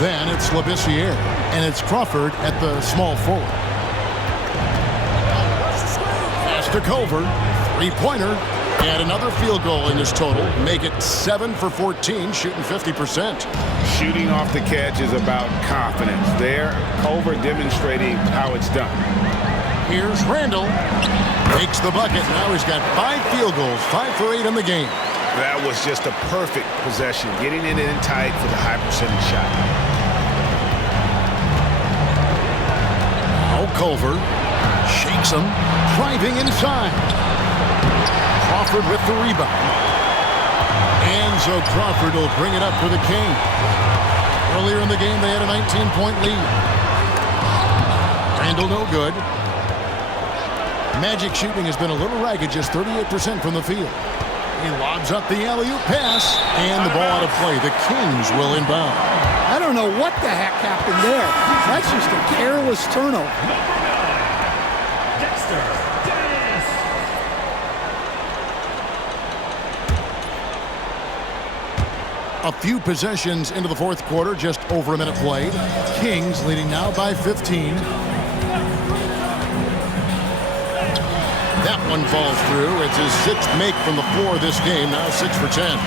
Then it's Labissiere, and it's Crawford at the small forward. Pass to Culver, 3-pointer, and another field goal in this total. Make it 7 for 14, shooting 50%. Shooting off the catch is about confidence. There, Culver demonstrating how it's done. Here's Randall. Makes the bucket. Now he's got 5 field goals, 5 for 8 in the game. That was just a perfect possession, getting it in tight for the high percentage shot. Now Culver shakes him, driving inside. Crawford with the rebound. And so Crawford will bring it up for the Kings. Earlier in the game, they had a 19-point lead. Randall no good. Magic shooting has been a little ragged, just 38% from the field. He lobs up the alley-oop pass, and the ball out of play. The Kings will inbound. I don't know what the heck happened there. That's just a careless turnover. A few possessions into the fourth quarter, just over a minute played. Kings leading now by 15. That one falls through. It's his 6th make from the floor this game, now 6 for 10.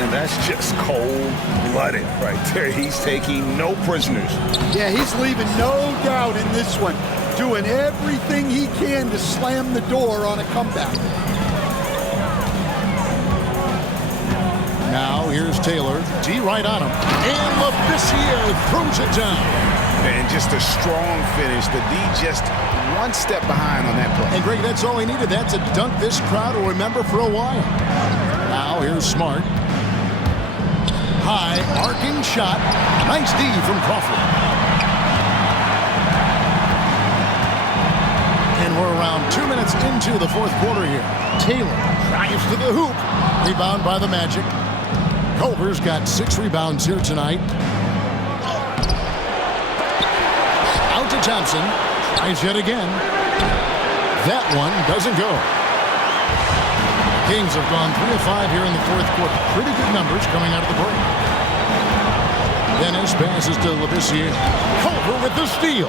And that's just cold-blooded right there. He's taking no prisoners. Yeah, he's leaving no doubt in this one. Doing everything he can to slam the door on a comeback. Now here's Taylor. D right on him. And Labissiere throws it down. And just a strong finish. The D just one step behind on that play. And Greg, that's all he needed. That's a dunk this crowd will remember for a while. Now here's Smart. High, arcing shot. Nice D from Crawford. And we're around 2 minutes into the fourth quarter here. Taylor drives to the hoop. Rebound by the Magic. Culver's got 6 rebounds here tonight. Out to Thompson. Tries yet again. That one doesn't go. Kings have gone 3 of 5 here in the fourth quarter. Pretty good numbers coming out of the break. Dennis passes to Labissiere. Culver with the steal.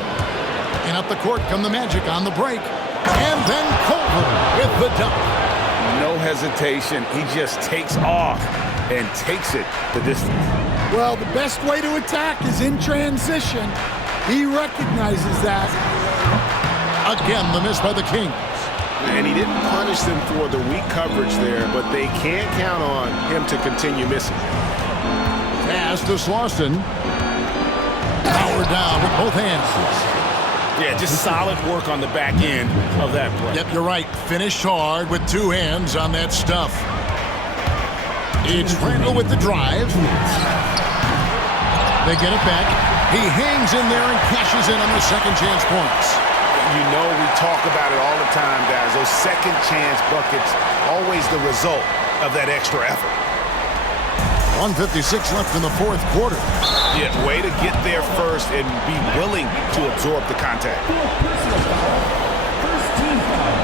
And up the court come the Magic on the break. And then Culver with the dunk. No hesitation. He just takes off and takes it the distance. Well, the best way to attack is in transition. He recognizes that. Again, the miss by the Kings. And he didn't punish them for the weak coverage there, but they can't count on him to continue missing. Pass to Slauson. Power down with both hands. Yeah, just solid work on the back end of that play. Yep, you're right. Finished hard with 2 hands on that stuff. It's Reno with the drive. They get it back. He hangs in there and cashes in on the second chance points. You know we talk about it all the time, guys. Those second chance buckets, always the result of that extra effort. 1:56 left in the fourth quarter. Yeah, way to get there first and be willing to absorb the contact. First team foul.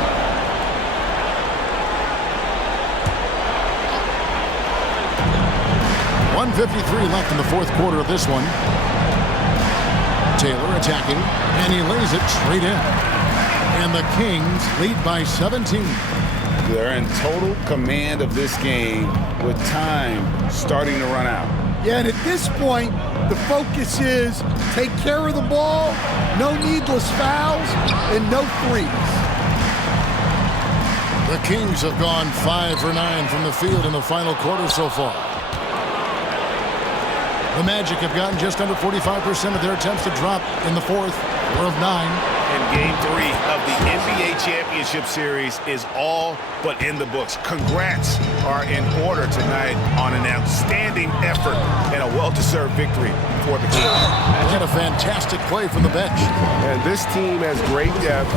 1:53 left in the fourth quarter of this one. Taylor attacking, and he lays it straight in. And the Kings lead by 17. They're in total command of this game with time starting to run out. Yeah, and at this point, the focus is take care of the ball, no needless fouls, and no threes. The Kings have gone 5 for 9 from the field in the final quarter so far. The Magic have gotten just under 45% of their attempts to drop in the fourth, 4 of 9. And Game 3 of the NBA Championship Series is all but in the books. Congrats are in order tonight on an outstanding effort and a well-deserved victory for the Kings. What a fantastic play from the bench. And this team has great depth,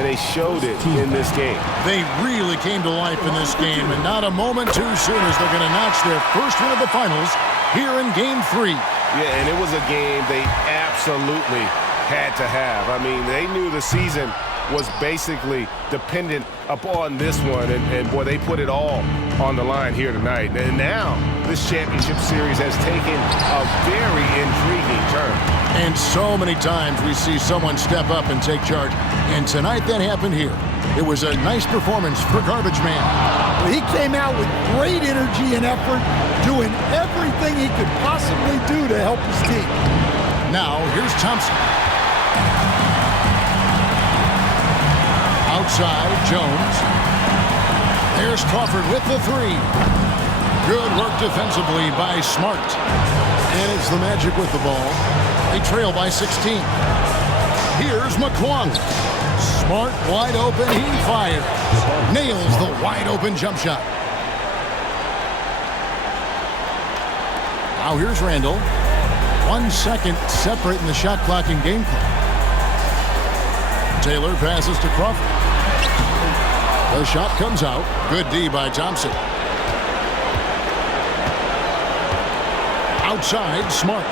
and they showed it in this game. They really came to life in this game, and not a moment too soon as they're going to notch their first win of the finals here in Game 3. Yeah, and it was a game they absolutely had to have. I mean, they knew the season was basically dependent upon this one, and boy, they put it all on the line here tonight. And now this championship series has taken a very intriguing turn. And so many times we see someone step up and take charge, and tonight that happened here. It was a nice performance for Garbage Man. Well, he came out with great energy and effort, doing everything he could possibly do to help his team. Now, here's Thompson. outside, Jones. There's Crawford with the three. Good work defensively by Smart. And it's the Magic with the ball. They trail by 16. Here's McClung. Smart wide open. He fires. Nails the wide open jump shot. Now here's Randall. 1 second separating the shot clock and game clock. Taylor passes to Crawford. The shot comes out. Good D by Thompson. Outside, Smart.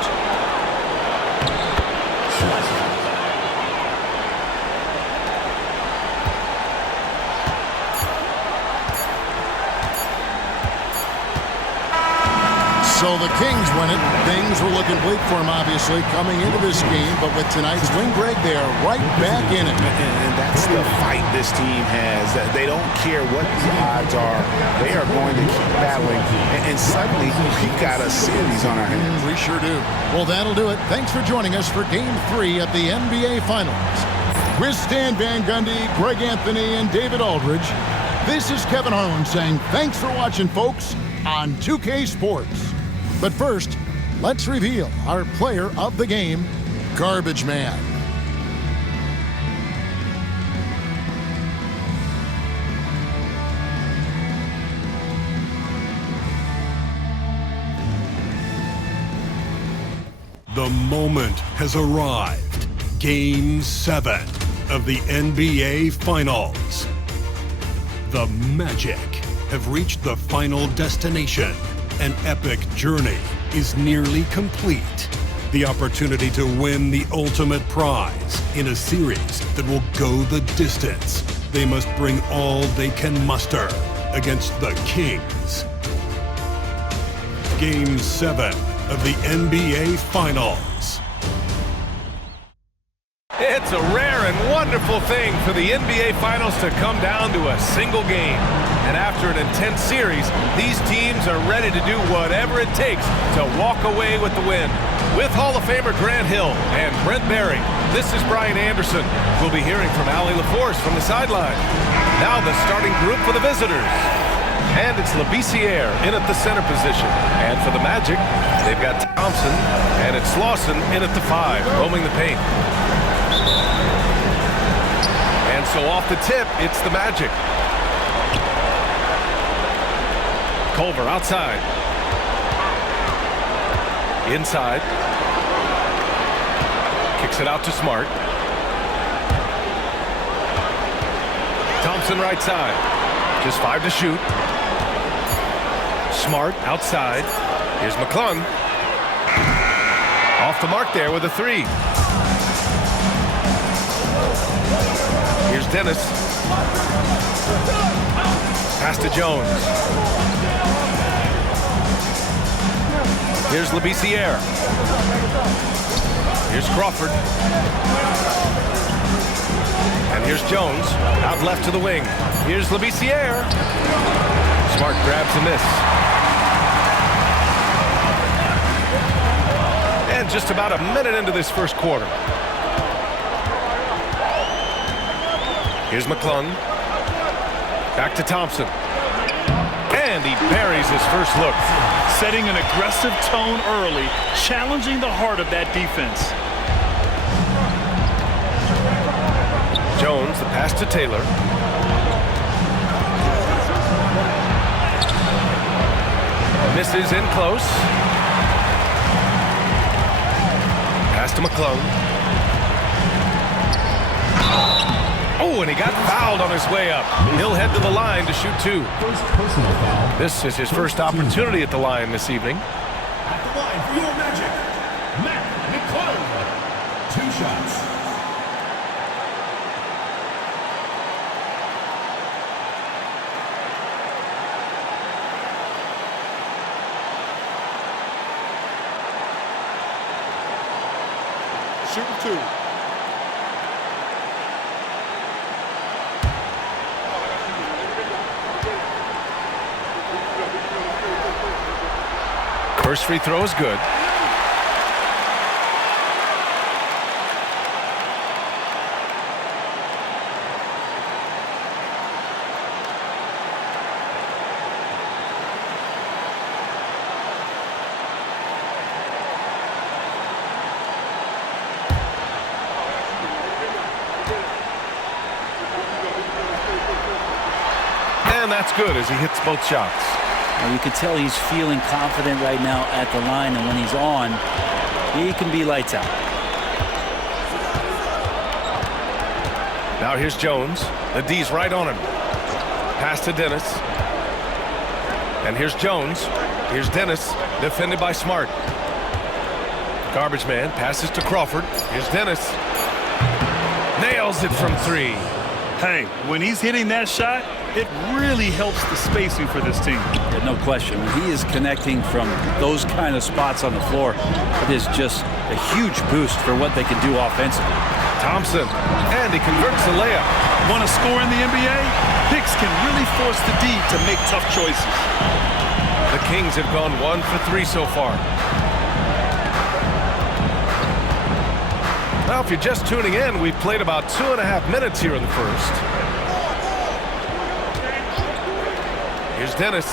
So the Kings win it. Things were looking bleak for them, obviously, coming into this game. But with tonight's win, Greg, they are right back in it. And that's the fight this team has. They don't care what the odds are. They are going to keep battling. And suddenly, we've got a series on our hands. We sure do. Well, that'll do it. Thanks for joining us for Game 3 of the NBA Finals. With Stan Van Gundy, Greg Anthony, and David Aldridge, this is Kevin Harlan saying thanks for watching, folks, on 2K Sports. But first, let's reveal our player of the game, Garbage Man. The moment has arrived. Game 7 of the NBA Finals. The Magic have reached the final destination. An epic journey is nearly complete. The opportunity to win the ultimate prize in a series that will go the distance. They must bring all they can muster against the Kings. Game 7 of the NBA Finals. It's a rare and wonderful thing for the NBA Finals to come down to a single game. And after an intense series, these teams are ready to do whatever it takes to walk away with the win. With Hall of Famer Grant Hill and Brent Barry, this is Brian Anderson. We'll be hearing from Allie LaForce from the sideline. Now the starting group for the visitors. And it's Labissiere in at the center position. And for the Magic, they've got Thompson, and it's Lawson in at the 5, roaming the paint. And so off the tip, it's the Magic. Culver outside. Inside. Kicks it out to Smart. Thompson right side. Just 5 to shoot. Smart outside. Here's McClung. Off the mark there with a 3. Here's Dennis. Pass to Jones. Here's Labissiere. Here's Crawford. And here's Jones. Out left to the wing. Here's Labissiere. Smart grabs a miss. And just about a minute into this first quarter. Here's McClung. Back to Thompson. And he buries his first look. Setting an aggressive tone early, challenging the heart of that defense. Jones, the pass to Taylor. Misses in close. Pass to McClung. Oh, and he got fouled on his way up. He'll head to the line to shoot 2. First personal foul. This is his first opportunity at the line this evening. At the line for your Magic, Matt McClung. 2 shots. Shooting 2. First free throw is good. And that's good as he hits both shots. You can tell he's feeling confident right now at the line, and when he's on, he can be lights out. Now here's Jones. The D's right on him. Pass to Dennis. And here's Jones. Here's Dennis, defended by Smart. Garbage man passes to Crawford. Here's Dennis. Nails it from 3. Hey, when he's hitting that shot, it really helps the spacing for this team. Yeah, no question. When he is connecting from those kind of spots on the floor, it is just a huge boost for what they can do offensively. Thompson, and he converts the layup. Want to score in the NBA? Picks can really force the D to make tough choices. The Kings have gone 1 for 3 so far. Now, if you're just tuning in, we've played about 2.5 minutes here in the first. Here's Dennis.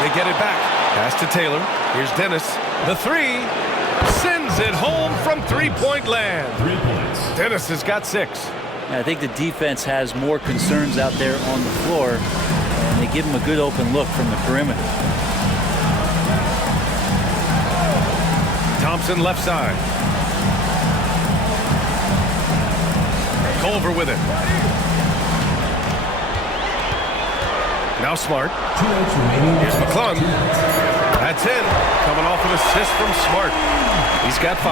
They get it back. Pass to Taylor. Here's Dennis. The 3. Sends it home from three-point land. 3 points. Dennis has got 6. I think the defense has more concerns out there on the floor, and they give him a good open look from the perimeter. Thompson left side. Culver with it. Now Smart. 2 minutes remaining. Here's McClung. That's in. Coming off an assist from Smart. He's got 5.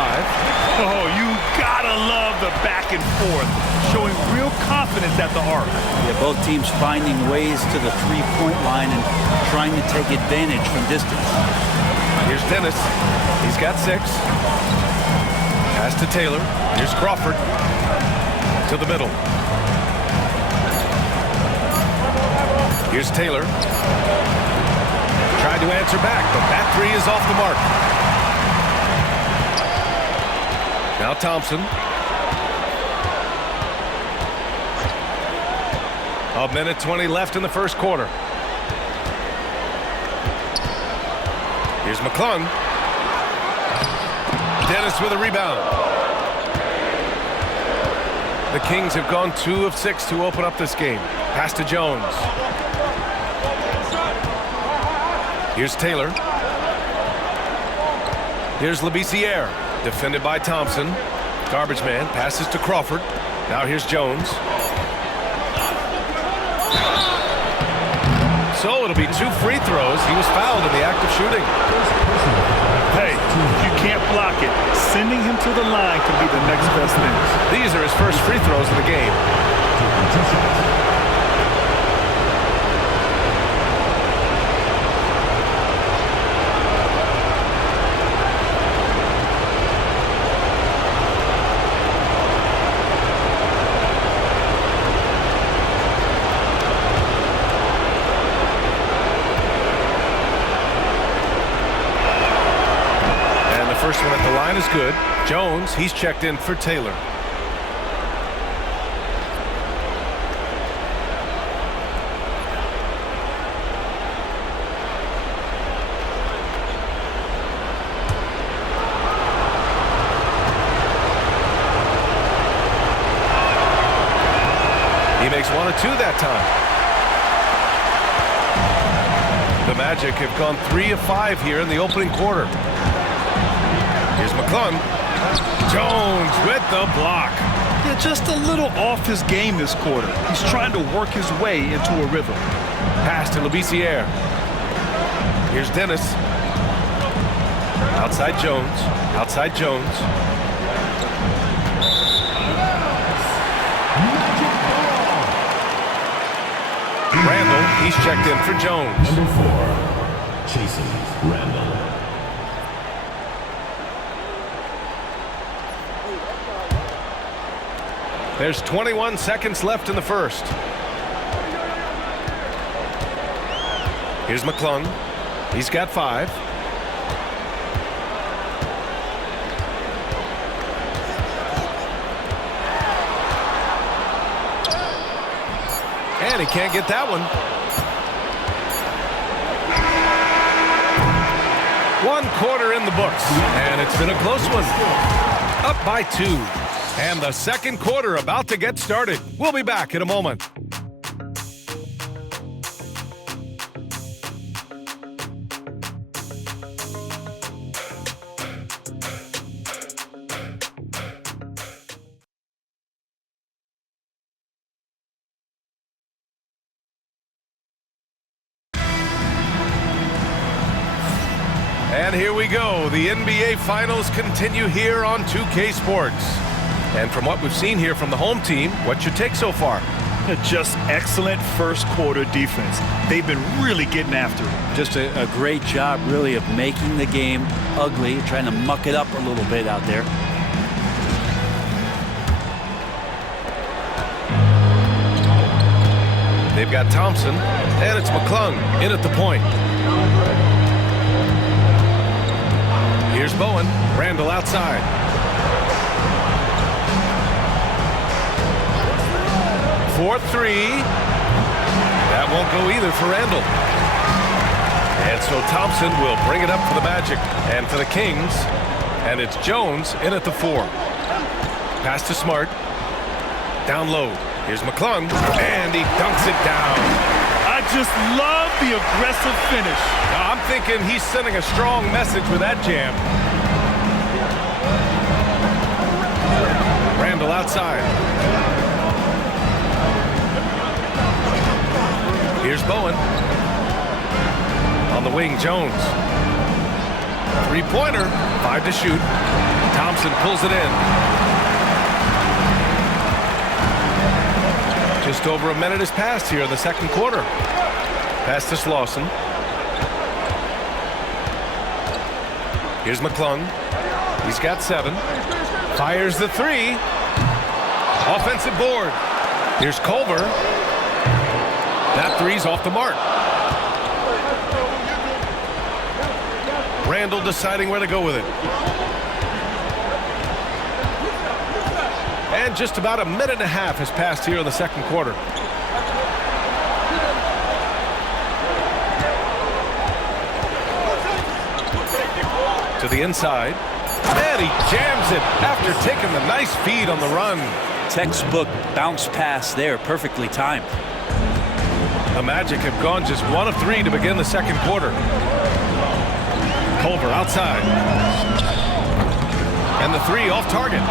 Oh, you gotta love the back and forth, showing real confidence at the arc. Yeah, both teams finding ways to the three-point line and trying to take advantage from distance. Here's Dennis. He's got 6. Pass to Taylor. Here's Crawford. To the middle. Here's Taylor. Tried to answer back, but that 3 is off the mark. Now Thompson. A minute 20 left in the first quarter. Here's McClung. Dennis with a rebound. The Kings have gone 2 of 6 to open up this game. Pass to Jones. Here's Taylor. Here's Labissiere, defended by Thompson. Garbage man passes to Crawford. Now here's Jones. So it'll be 2 free throws. He was fouled in the act of shooting. Hey, if you can't block it, sending him to the line can be the next best thing. These are his first free throws of the game. First one at the line is good. Jones, he's checked in for Taylor. He makes 1 of 2 that time. The Magic have gone 3 of 5 here in the opening quarter. Here's McClung. Jones with the block. Yeah, just a little off his game this quarter. He's trying to work his way into a rhythm. Pass to Labissiere. Here's Dennis. Outside Jones. Outside Jones. Randall, he's checked in for Jones. Number 4, Jason Randall. There's 21 seconds left in the first. Here's McClung. He's got 5. And he can't get that one. 1 quarter in the books. And it's been a close one. Up by 2. And the second quarter about to get started. We'll be back in a moment. And here we go. The NBA Finals continue here on 2K Sports. And from what we've seen here from the home team, what's your take so far? Just excellent first quarter defense. They've been really getting after it. Just a great job, really, of making the game ugly, trying to muck it up a little bit out there. They've got Thompson, and it's McClung in at the point. Here's Bowen. Randall outside. For three. That won't go either for Randall. And so Thompson will bring it up for the Magic and for the Kings. And it's Jones in at the 4. Pass to Smart. Down low. Here's McClung, and he dunks it down. I just love the aggressive finish. Now, I'm thinking he's sending a strong message with that jam. Randall outside. Here's Bowen. On the wing, Jones. Three-pointer, 5 to shoot. Thompson pulls it in. Just over a minute has passed here in the second quarter. Pass to Slauson. Here's McClung. He's got 7. Fires the 3. Offensive board. Here's Culver. That 3's off the mark. Randall deciding where to go with it. And just about a minute and a half has passed here in the second quarter. To the inside. And he jams it after taking the nice feed on the run. Textbook bounce pass there, perfectly timed. The Magic have gone just 1 of 3 to begin the second quarter. Culver outside. And the 3 off target.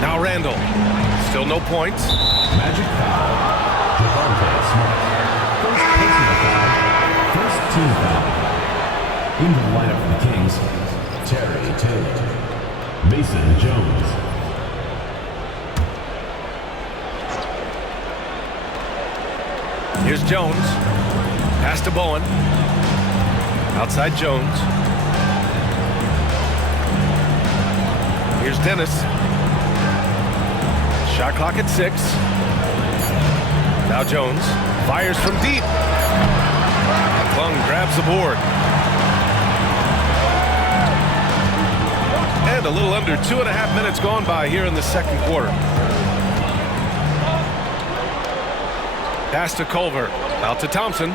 Now Randall. Still no points. Magic foul. Devontae Smart. First personal foul. First team foul. Into the lineup for the Kings, Terry Taylor. Mason Jones. Here's Jones. Pass to Bowen. Outside Jones. Here's Dennis. Shot clock at 6. Now Jones fires from deep. McClung grabs the board. And a little under 2.5 minutes gone by here in the second quarter. Pass to Culver. Out to Thompson.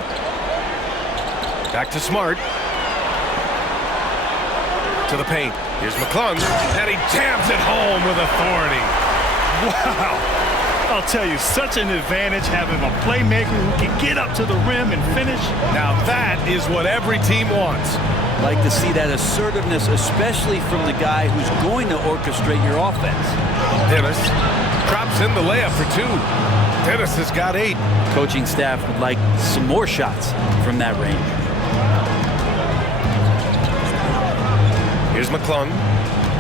Back to Smart. To the paint. Here's McClung. And he jams it home with authority. Wow. I'll tell you, such an advantage having a playmaker who can get up to the rim and finish. Now that is what every team wants. Like to see that assertiveness, especially from the guy who's going to orchestrate your offense. Dennis drops in the layup for 2. Dennis has got 8. Coaching staff would like some more shots from that range. Here's McClung.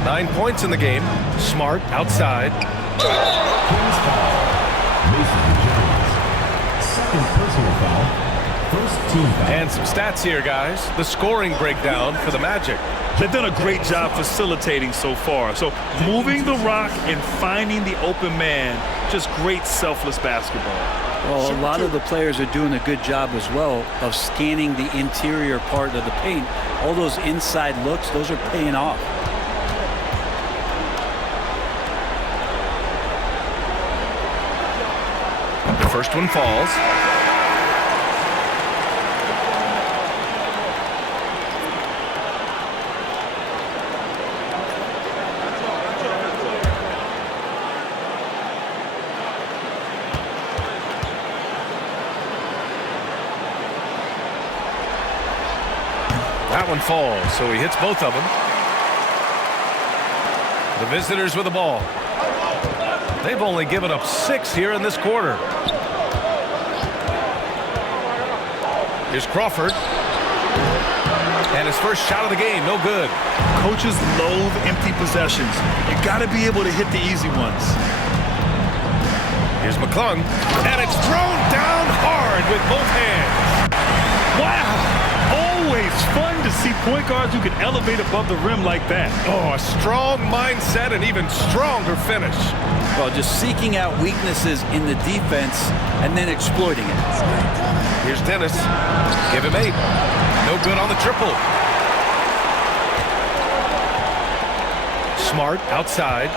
9 points in the game. Smart outside. Kings foul. Mason Jones. Second personal foul. First team foul. And some stats here, guys. The scoring breakdown for the Magic. They've done a great job facilitating so far. So moving the rock and finding the open man, just great selfless basketball. Well, a lot of the players are doing a good job as well of scanning the interior part of the paint. All those inside looks, those are paying off. The first one falls. That one falls, so he hits both of them. The visitors with the ball. They've only given up 6 here in this quarter. Here's Crawford. And his first shot of the game, no good. Coaches loathe empty possessions. You got to be able to hit the easy ones. Here's McClung, and it's thrown down hard with both hands. Wow! Always fun to see point guards who can elevate above the rim like that. Oh, a strong mindset and even stronger finish. Well, just seeking out weaknesses in the defense and then exploiting it. Here's Dennis. Give him 8. No good on the triple. Smart outside.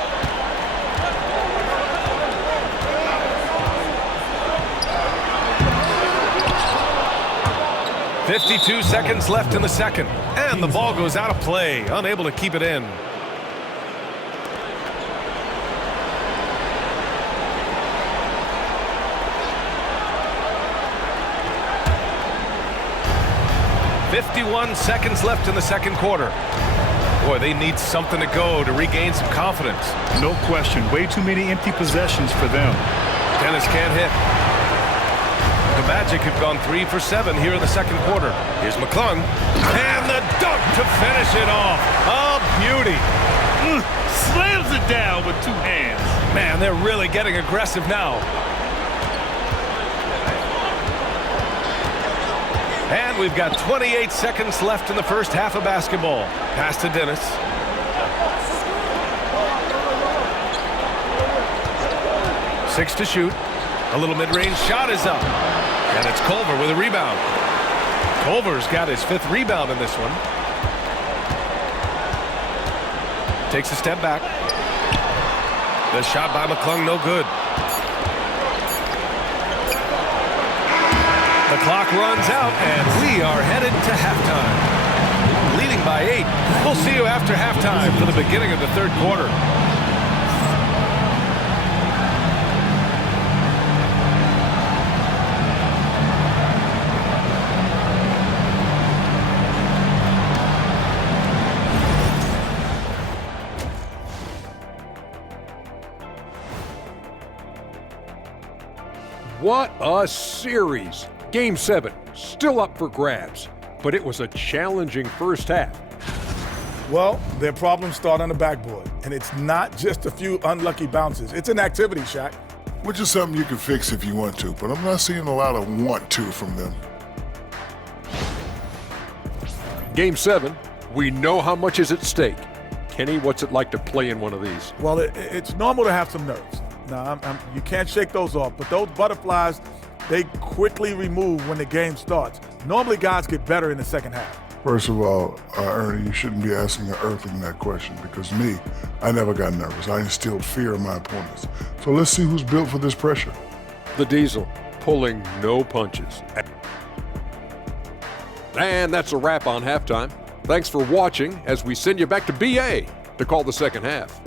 .52 seconds left in the second. And the ball goes out of play. Unable to keep it in. .51 seconds left in the second quarter. Boy, they need something to go to regain some confidence. No question. Way too many empty possessions for them. Dennis can't hit. The Magic have gone 3 for 7 here in the second quarter. Here's McClung. And the dunk to finish it off. A beauty. Slams it down with 2 hands. Man, they're really getting aggressive now. And we've got 28 seconds left in the first half of basketball. Pass to Dennis. Six to shoot. A little mid-range shot is up. And it's Culver with a rebound. Culver's got his 5th rebound in this one. Takes a step back. The shot by McClung, no good. The clock runs out, and we are headed to halftime. Leading by 8. We'll see you after halftime for the beginning of the third quarter. What a series! Game 7, still up for grabs, but it was a challenging first half. Well, their problems start on the backboard, and it's not just a few unlucky bounces. It's an activity, Shaq. Which is something you can fix if you want to, but I'm not seeing a lot of want to from them. Game 7, we know how much is at stake. Kenny, what's it like to play in one of these? Well, it's normal to have some nerves. Now, you can't shake those off, but those butterflies, they quickly remove when the game starts. Normally, guys get better in the second half. First of all, Ernie, you shouldn't be asking an earthling that question because me, I never got nervous. I instilled fear in my opponents. So let's see who's built for this pressure. The Diesel, pulling no punches. And that's a wrap on halftime. Thanks for watching as we send you back to BA to call the second half.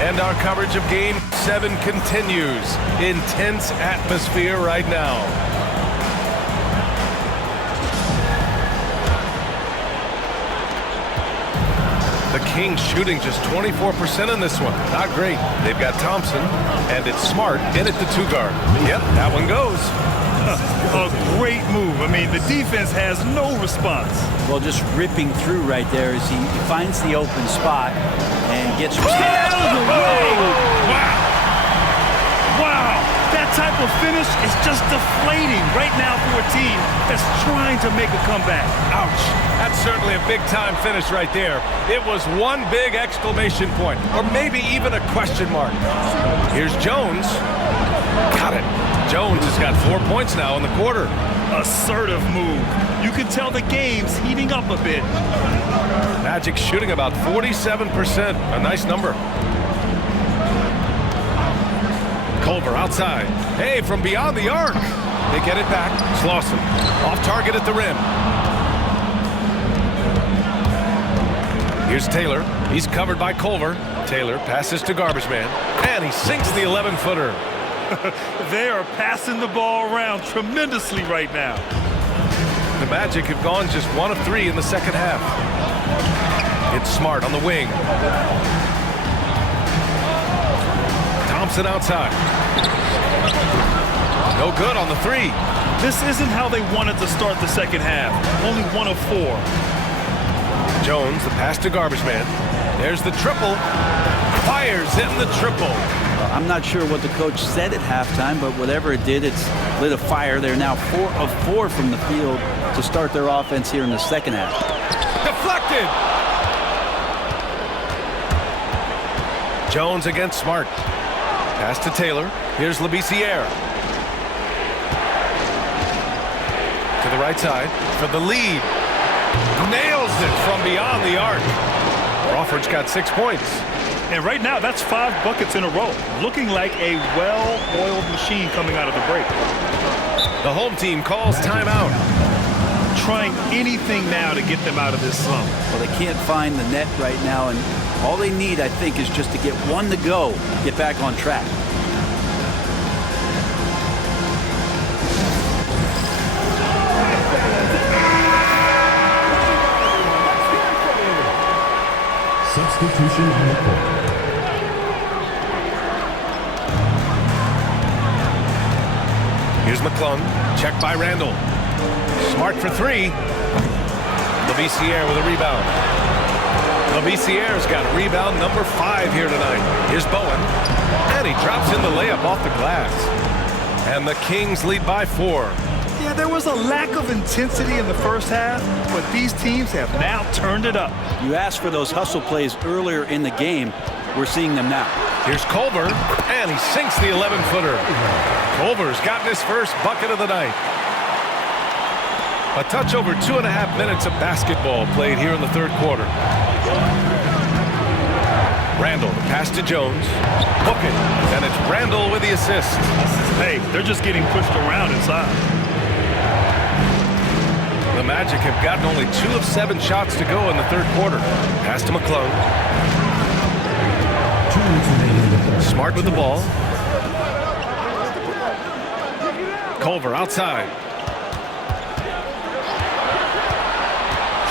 And our coverage of Game 7 continues. Intense atmosphere right now. The Kings shooting just 24% in this one. Not great. They've got Thompson, and it's Smart in at the 2-guard. Yep, that one goes. A great move. I mean, the defense has no response. Well, just ripping through right there as he finds the open spot and gets out of the way. Wow. Wow. That type of finish is just deflating right now for a team that's trying to make a comeback. Ouch. That's certainly a big-time finish right there. It was one big exclamation point, or maybe even a question mark. Here's Jones. Got it. Jones has got 4 points now in the quarter. Assertive move. You can tell the game's heating up a bit. Magic shooting about 47%. A nice number. Culver outside. Hey, from beyond the arc. They get it back. Slauson off target at the rim. Here's Taylor. He's covered by Culver. Taylor passes to Garbage Man. And he sinks the 11-footer. They are passing the ball around tremendously right now. The Magic have gone just 1 of 3 in the second half. It's Smart on the wing. Thompson outside. No good on the 3. This isn't how they wanted to start the second half. Only 1 of 4. Jones, the pass to Garbage Man. There's the triple. Fires in the triple. I'm not sure what the coach said at halftime, but whatever it did, it's lit a fire. They're now 4 of 4 from the field to start their offense here in the second half. Deflected. Jones against Smart. Pass to Taylor. Here's Labissiere. To the right side for the lead. Nails it from beyond the arc. Crawford's got 6 points. And right now, that's 5 buckets in a row. Looking like a well-oiled machine coming out of the break. The home team calls timeout. Trying anything now to get them out of this slump. Well, they can't find the net right now, and all they need, I think, is just to get one to go, get back on track. Substitution on the court. Here's McClung. Checked by Randall. Smart for 3. Labissiere with a rebound. Labissiere's got rebound number 5 here tonight. Here's Bowen. And he drops in the layup off the glass. And the Kings lead by 4. Yeah, there was a lack of intensity in the first half, but these teams have now turned it up. You asked for those hustle plays earlier in the game. We're seeing them now. Here's Culver, and he sinks the 11-footer. Culver's gotten his first bucket of the night. A touch over 2.5 minutes of basketball played here in the third quarter. Randall, the pass to Jones. Book it, and it's Randall with the assist. Hey, they're just getting pushed around inside. The Magic have gotten only 2 of 7 shots to go in the third quarter. Pass to McClung. Smart with the ball. Culver outside.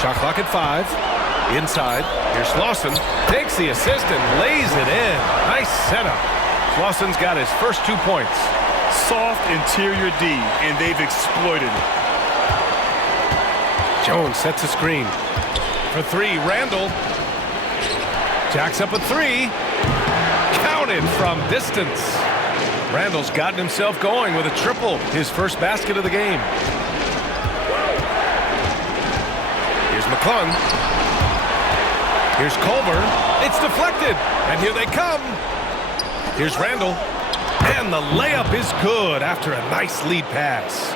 Shot clock at 5. Inside. Here's Slauson. Takes the assist and lays it in. Nice setup. Slauson's got his first 2 points. Soft interior D, and they've exploited it. Jones sets a screen. For 3, Randall. Jacks up a 3. Counted from distance. Randall's gotten himself going with a triple. His first basket of the game. Here's McClung. Here's Culver. It's deflected. And here they come. Here's Randall. And the layup is good after a nice lead pass.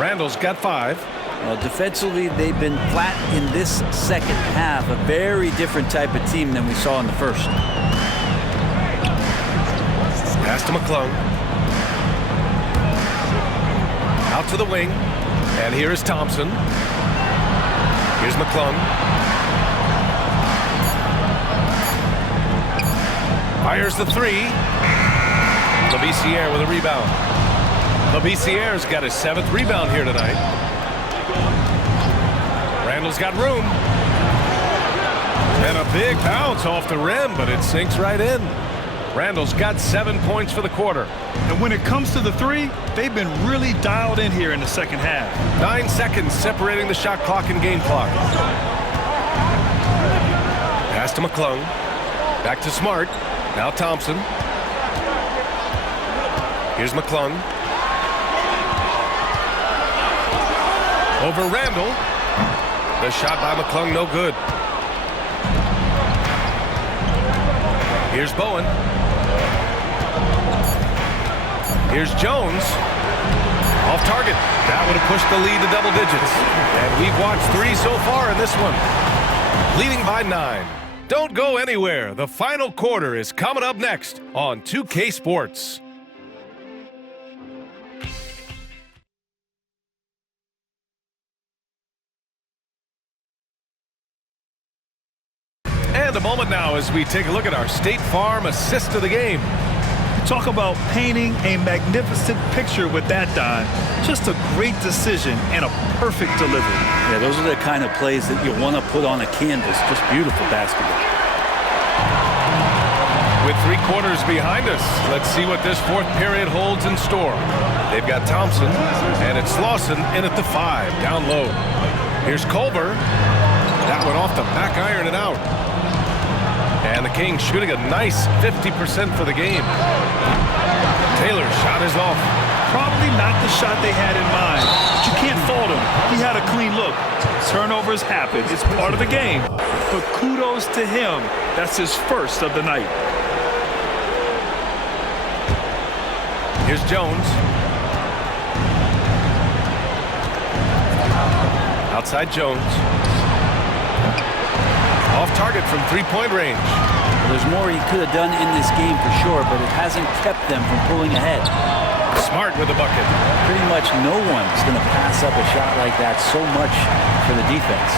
Randall's got 5. Well, defensively, they've been flat in this second half. A very different type of team than we saw in the first. Pass to McClung. Out to the wing. And here is Thompson. Here's McClung. Fires the 3. Labissiere with a rebound. Labissiere's got his 7th rebound here tonight. Randall's got room. And a big bounce off the rim, but it sinks right in. Randall's got 7 points for the quarter. And when it comes to the 3, they've been really dialed in here in the second half. 9 seconds separating the shot clock and game clock. Pass to McClung. Back to Smart. Now Thompson. Here's McClung. Over Randall. The shot by McClung, no good. Here's Bowen. Here's Jones. Off target. That would have pushed the lead to double digits. And we've watched 3 so far in this one. Leading by 9. Don't go anywhere. The final quarter is coming up next on 2K Sports. And a moment now as we take a look at our State Farm assist of the game. Talk about painting a magnificent picture with that dime. Just a great decision and a perfect delivery. Yeah, those are the kind of plays that you want to put on a canvas. Just beautiful basketball. With 3 quarters behind us, let's see what this fourth period holds in store. They've got Thompson, and it's Lawson in at the 5, down low. Here's Culver. That went off the back iron and out. And the Kings shooting a nice 50% for the game. Taylor's shot is off. Probably not the shot they had in mind, but you can't fault him. He had a clean look. Turnovers happen. It's part of the game. But kudos to him. That's his first of the night. Here's Jones. Outside Jones. Off target from 3-point range. There's more he could have done in this game for sure, but it hasn't kept them from pulling ahead. Smart with the bucket. Pretty much no one's going to pass up a shot like that so much for the defense.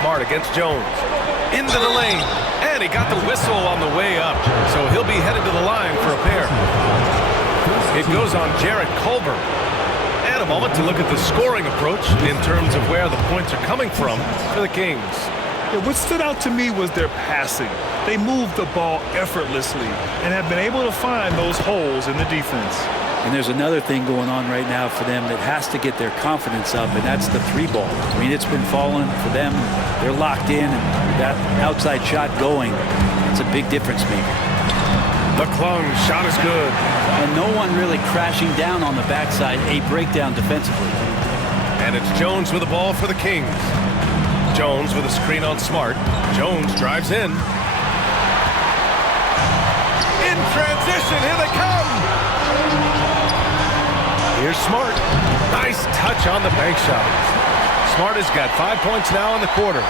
Smart against Jones. Into the lane. And he got the whistle on the way up. So he'll be headed to the line for a pair. It goes on Jarrett Culver. And a moment to look at the scoring approach in terms of where the points are coming from for the Kings. Yeah, what stood out to me was their passing. They moved the ball effortlessly and have been able to find those holes in the defense. And there's another thing going on right now for them that has to get their confidence up, and that's the 3-ball. I mean, it's been falling for them. They're locked in, and that outside shot going, it's a big difference maker. McClung, shot is good. And no one really crashing down on the backside, a breakdown defensively. And it's Jones with the ball for the Kings. Jones with a screen on Smart. Jones drives in. In transition, here they come. Here's Smart. Nice touch on the bank shot. Smart has got 5 points now in the quarter.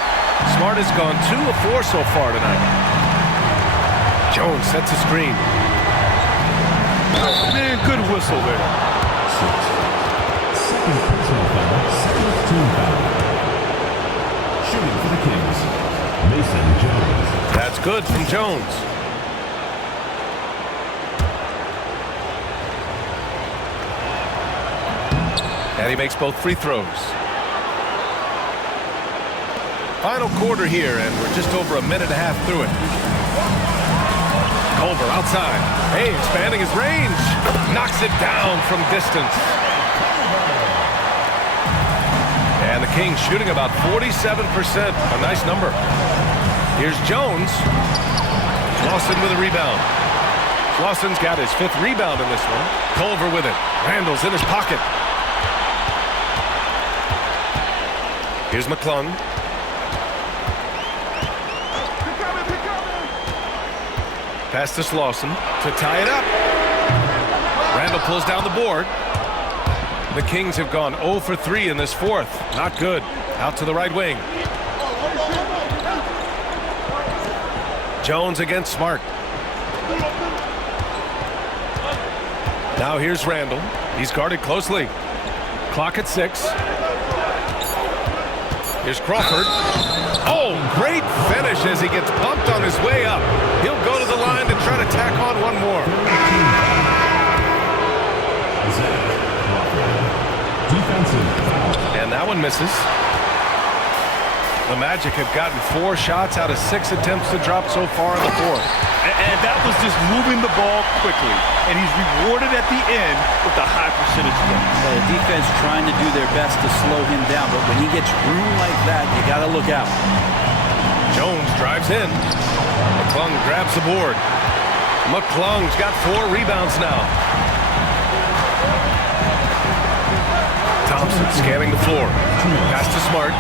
Smart has gone 2 of 4 so far tonight. Jones sets a screen. Man, good whistle there. Second personal foul, second team foul. Shooting for the Kings, Mason Jones. That's good from Jones. And he makes both free throws. Final quarter here, and we're just over a minute and a half through it. Culver outside. Hey, expanding his range. Knocks it down from distance. And the Kings shooting about 47%. A nice number. Here's Jones. Lawson with a rebound. Lawson's got his 5th rebound in this one. Culver with it. Randall's in his pocket. Here's McClung. Pass to Lawson to tie it up. Randall pulls down the board. The Kings have gone 0 for 3 in this fourth. Not good. Out to the right wing. Jones against Smart. Now here's Randall. He's guarded closely. Clock at 6. Here's Crawford. Oh, great finish as he gets bumped on his way up. He'll go to the line to try to tack on one more. Defensive foul. And that one misses. The Magic have gotten 4 shots out of 6 attempts to drop so far in the fourth. And that was just moving the ball quickly. And he's rewarded at the end with a high percentage run. Well, the defense trying to do their best to slow him down, but when he gets room like that, you got to look out. Jones drives in. McClung grabs the board. McClung's got 4 rebounds now. Thompson scanning the floor. Pass to Smart.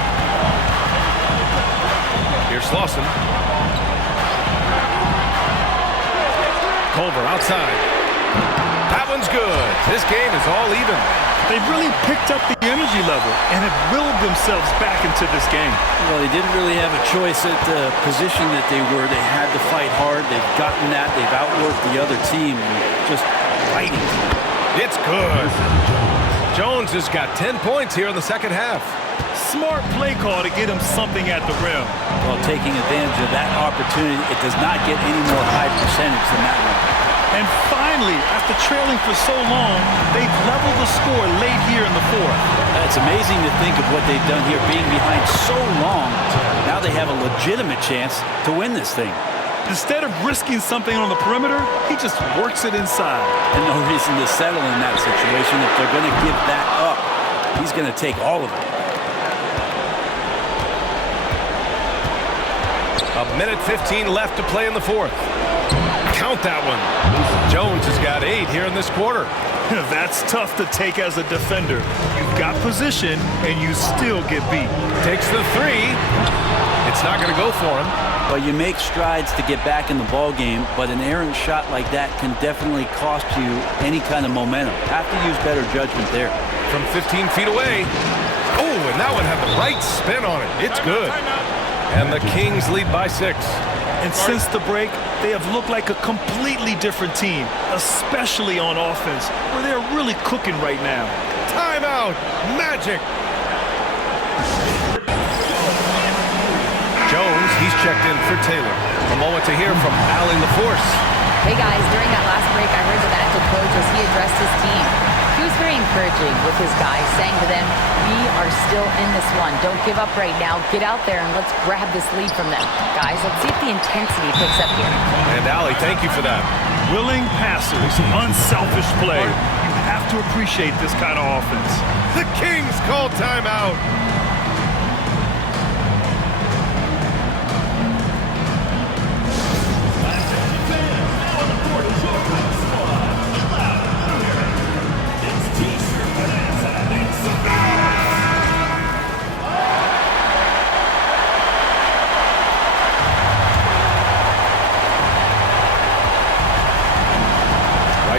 Here's Lawson. Culver outside. That one's good. This game is all even. They've really picked up the energy level and have willed themselves back into this game. Well, they didn't really have a choice at the position that they were. They had to fight hard. They've gotten that. They've outworked the other team. Just fighting. It's good. Jones has got 10 points here in the second half. Smart play call to get him something at the rim. Well, taking advantage of that opportunity, it does not get any more high percentage than that one. And finally, after trailing for so long, they've leveled the score late here in the fourth. It's amazing to think of what they've done here, being behind so long. Now they have a legitimate chance to win this thing. Instead of risking something on the perimeter, he just works it inside. And no reason to settle in that situation. If they're going to give that up, he's going to take all of it. A minute 15 left to play in the fourth. Count that one. Jones has got 8 here in this quarter. That's tough to take as a defender. You've got position, and you still get beat. Takes the 3. It's not going to go for him. Well, you make strides to get back in the ball game, but an errant shot like that can definitely cost you any kind of momentum. Have to use better judgment there. From 15 feet away. Oh, and that one had the right spin on it. It's good. And the Kings lead by 6. And since the break, they have looked like a completely different team, especially on offense, where they're really cooking right now. Timeout. Magic. Jones, he's checked in for Taylor. A moment to hear from Allie LaForce. Hey guys, during that last break, I heard the mental coach as he addressed his team. He was very encouraging with his guys, saying to them, we are still in this one. Don't give up right now. Get out there and let's grab this lead from them. Guys, let's see if the intensity picks up here. And Allie, thank you for that. Willing passers, unselfish play. You have to appreciate this kind of offense. The Kings call timeout.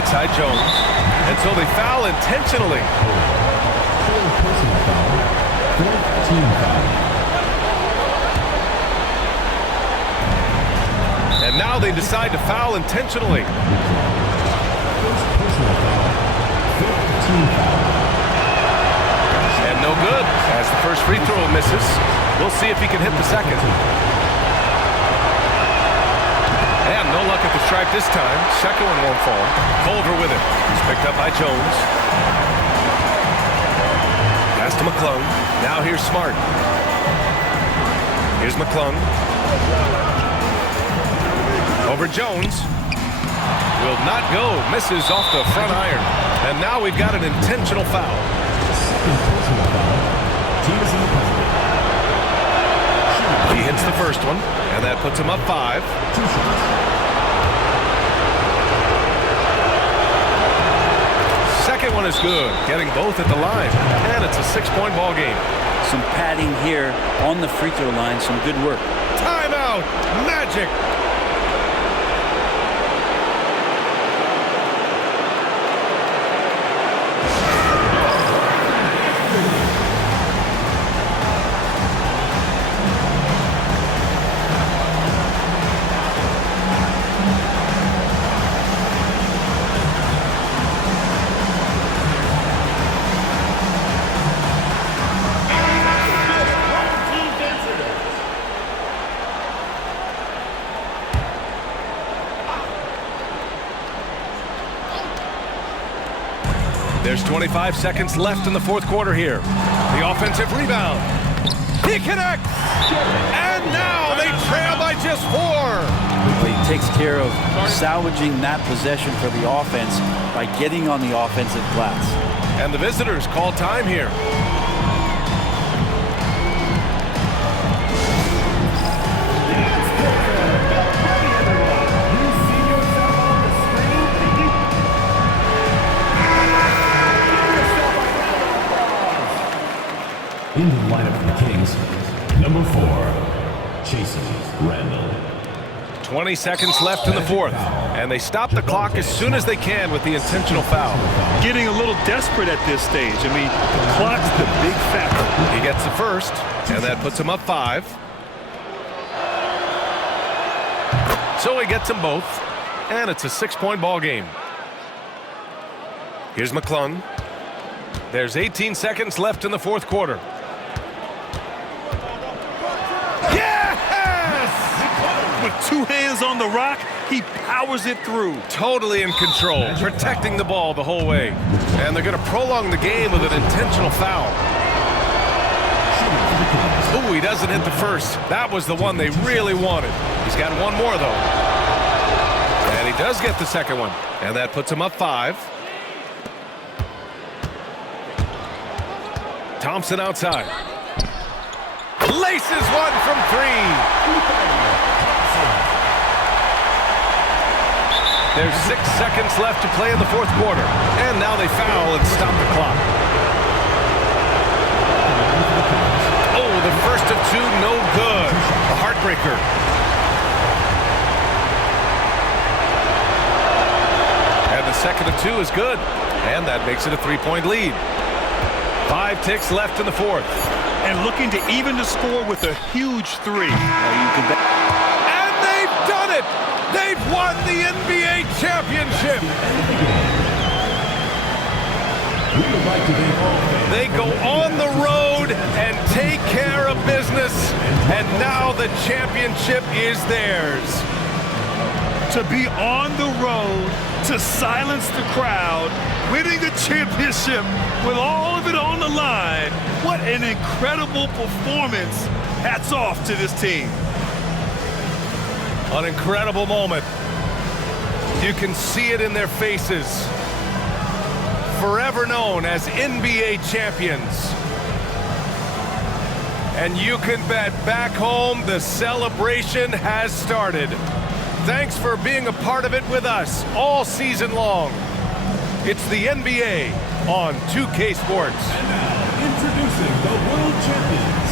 Side Jones, and so they foul intentionally. Personal foul. Fourth team foul. And now they decide to foul intentionally. Personal foul. Fifth team foul. And no good, as the first free throw misses. We'll see if he can hit the second. And no luck at the stripe this time. Second one won't fall. Culver with it. He's picked up by Jones. Pass to McClung. Now here's Smart. Here's McClung. Over Jones. Will not go. Misses off the front iron. And now we've got an intentional foul. He hits the first one, and that puts him up 5. Second one is good, getting both at the line, and it's a 6-point ball game. Some padding here on the free throw line, some good work. Timeout, Magic. There's 25 seconds left in the fourth quarter here. The offensive rebound. He connects! And now they trail by just 4. He takes care of salvaging that possession for the offense by getting on the offensive glass. And the visitors call time here. In the lineup for the Kings, number 4, Jason Randall. 20 seconds left in the fourth, and they stop the clock as soon as they can with the intentional foul. Getting a little desperate at this stage. I mean, the clock's the big factor. He gets the first, and that puts him up 5. So he gets them both, and it's a 6-point ball game. Here's McClung. There's 18 seconds left in the fourth quarter. With 2 hands on the rock, he powers it through. Totally in control, protecting the ball the whole way. And they're going to prolong the game with an intentional foul. Ooh, he doesn't hit the first. That was the one they really wanted. He's got one more, though. And he does get the second one. And that puts him up 5. Thompson outside. Laces one from 3. There's 6 seconds left to play in the 4th quarter. And now they foul and stop the clock. Oh, the first of 2, no good. A heartbreaker. And the second of 2 is good. And that makes it a 3-point lead. 5 ticks left in the 4th. And looking to even the score with a huge 3. And they've done it! They've won the NBA championship! They go on the road and take care of business, and now the championship is theirs. To be on the road, to silence the crowd, winning the championship with all of it on the line. What an incredible performance. Hats off to this team. An incredible moment. You can see it in their faces. Forever known as NBA champions. And you can bet back home the celebration has started. Thanks for being a part of it with us all season long. It's the NBA on 2K Sports. And now, introducing the world champion,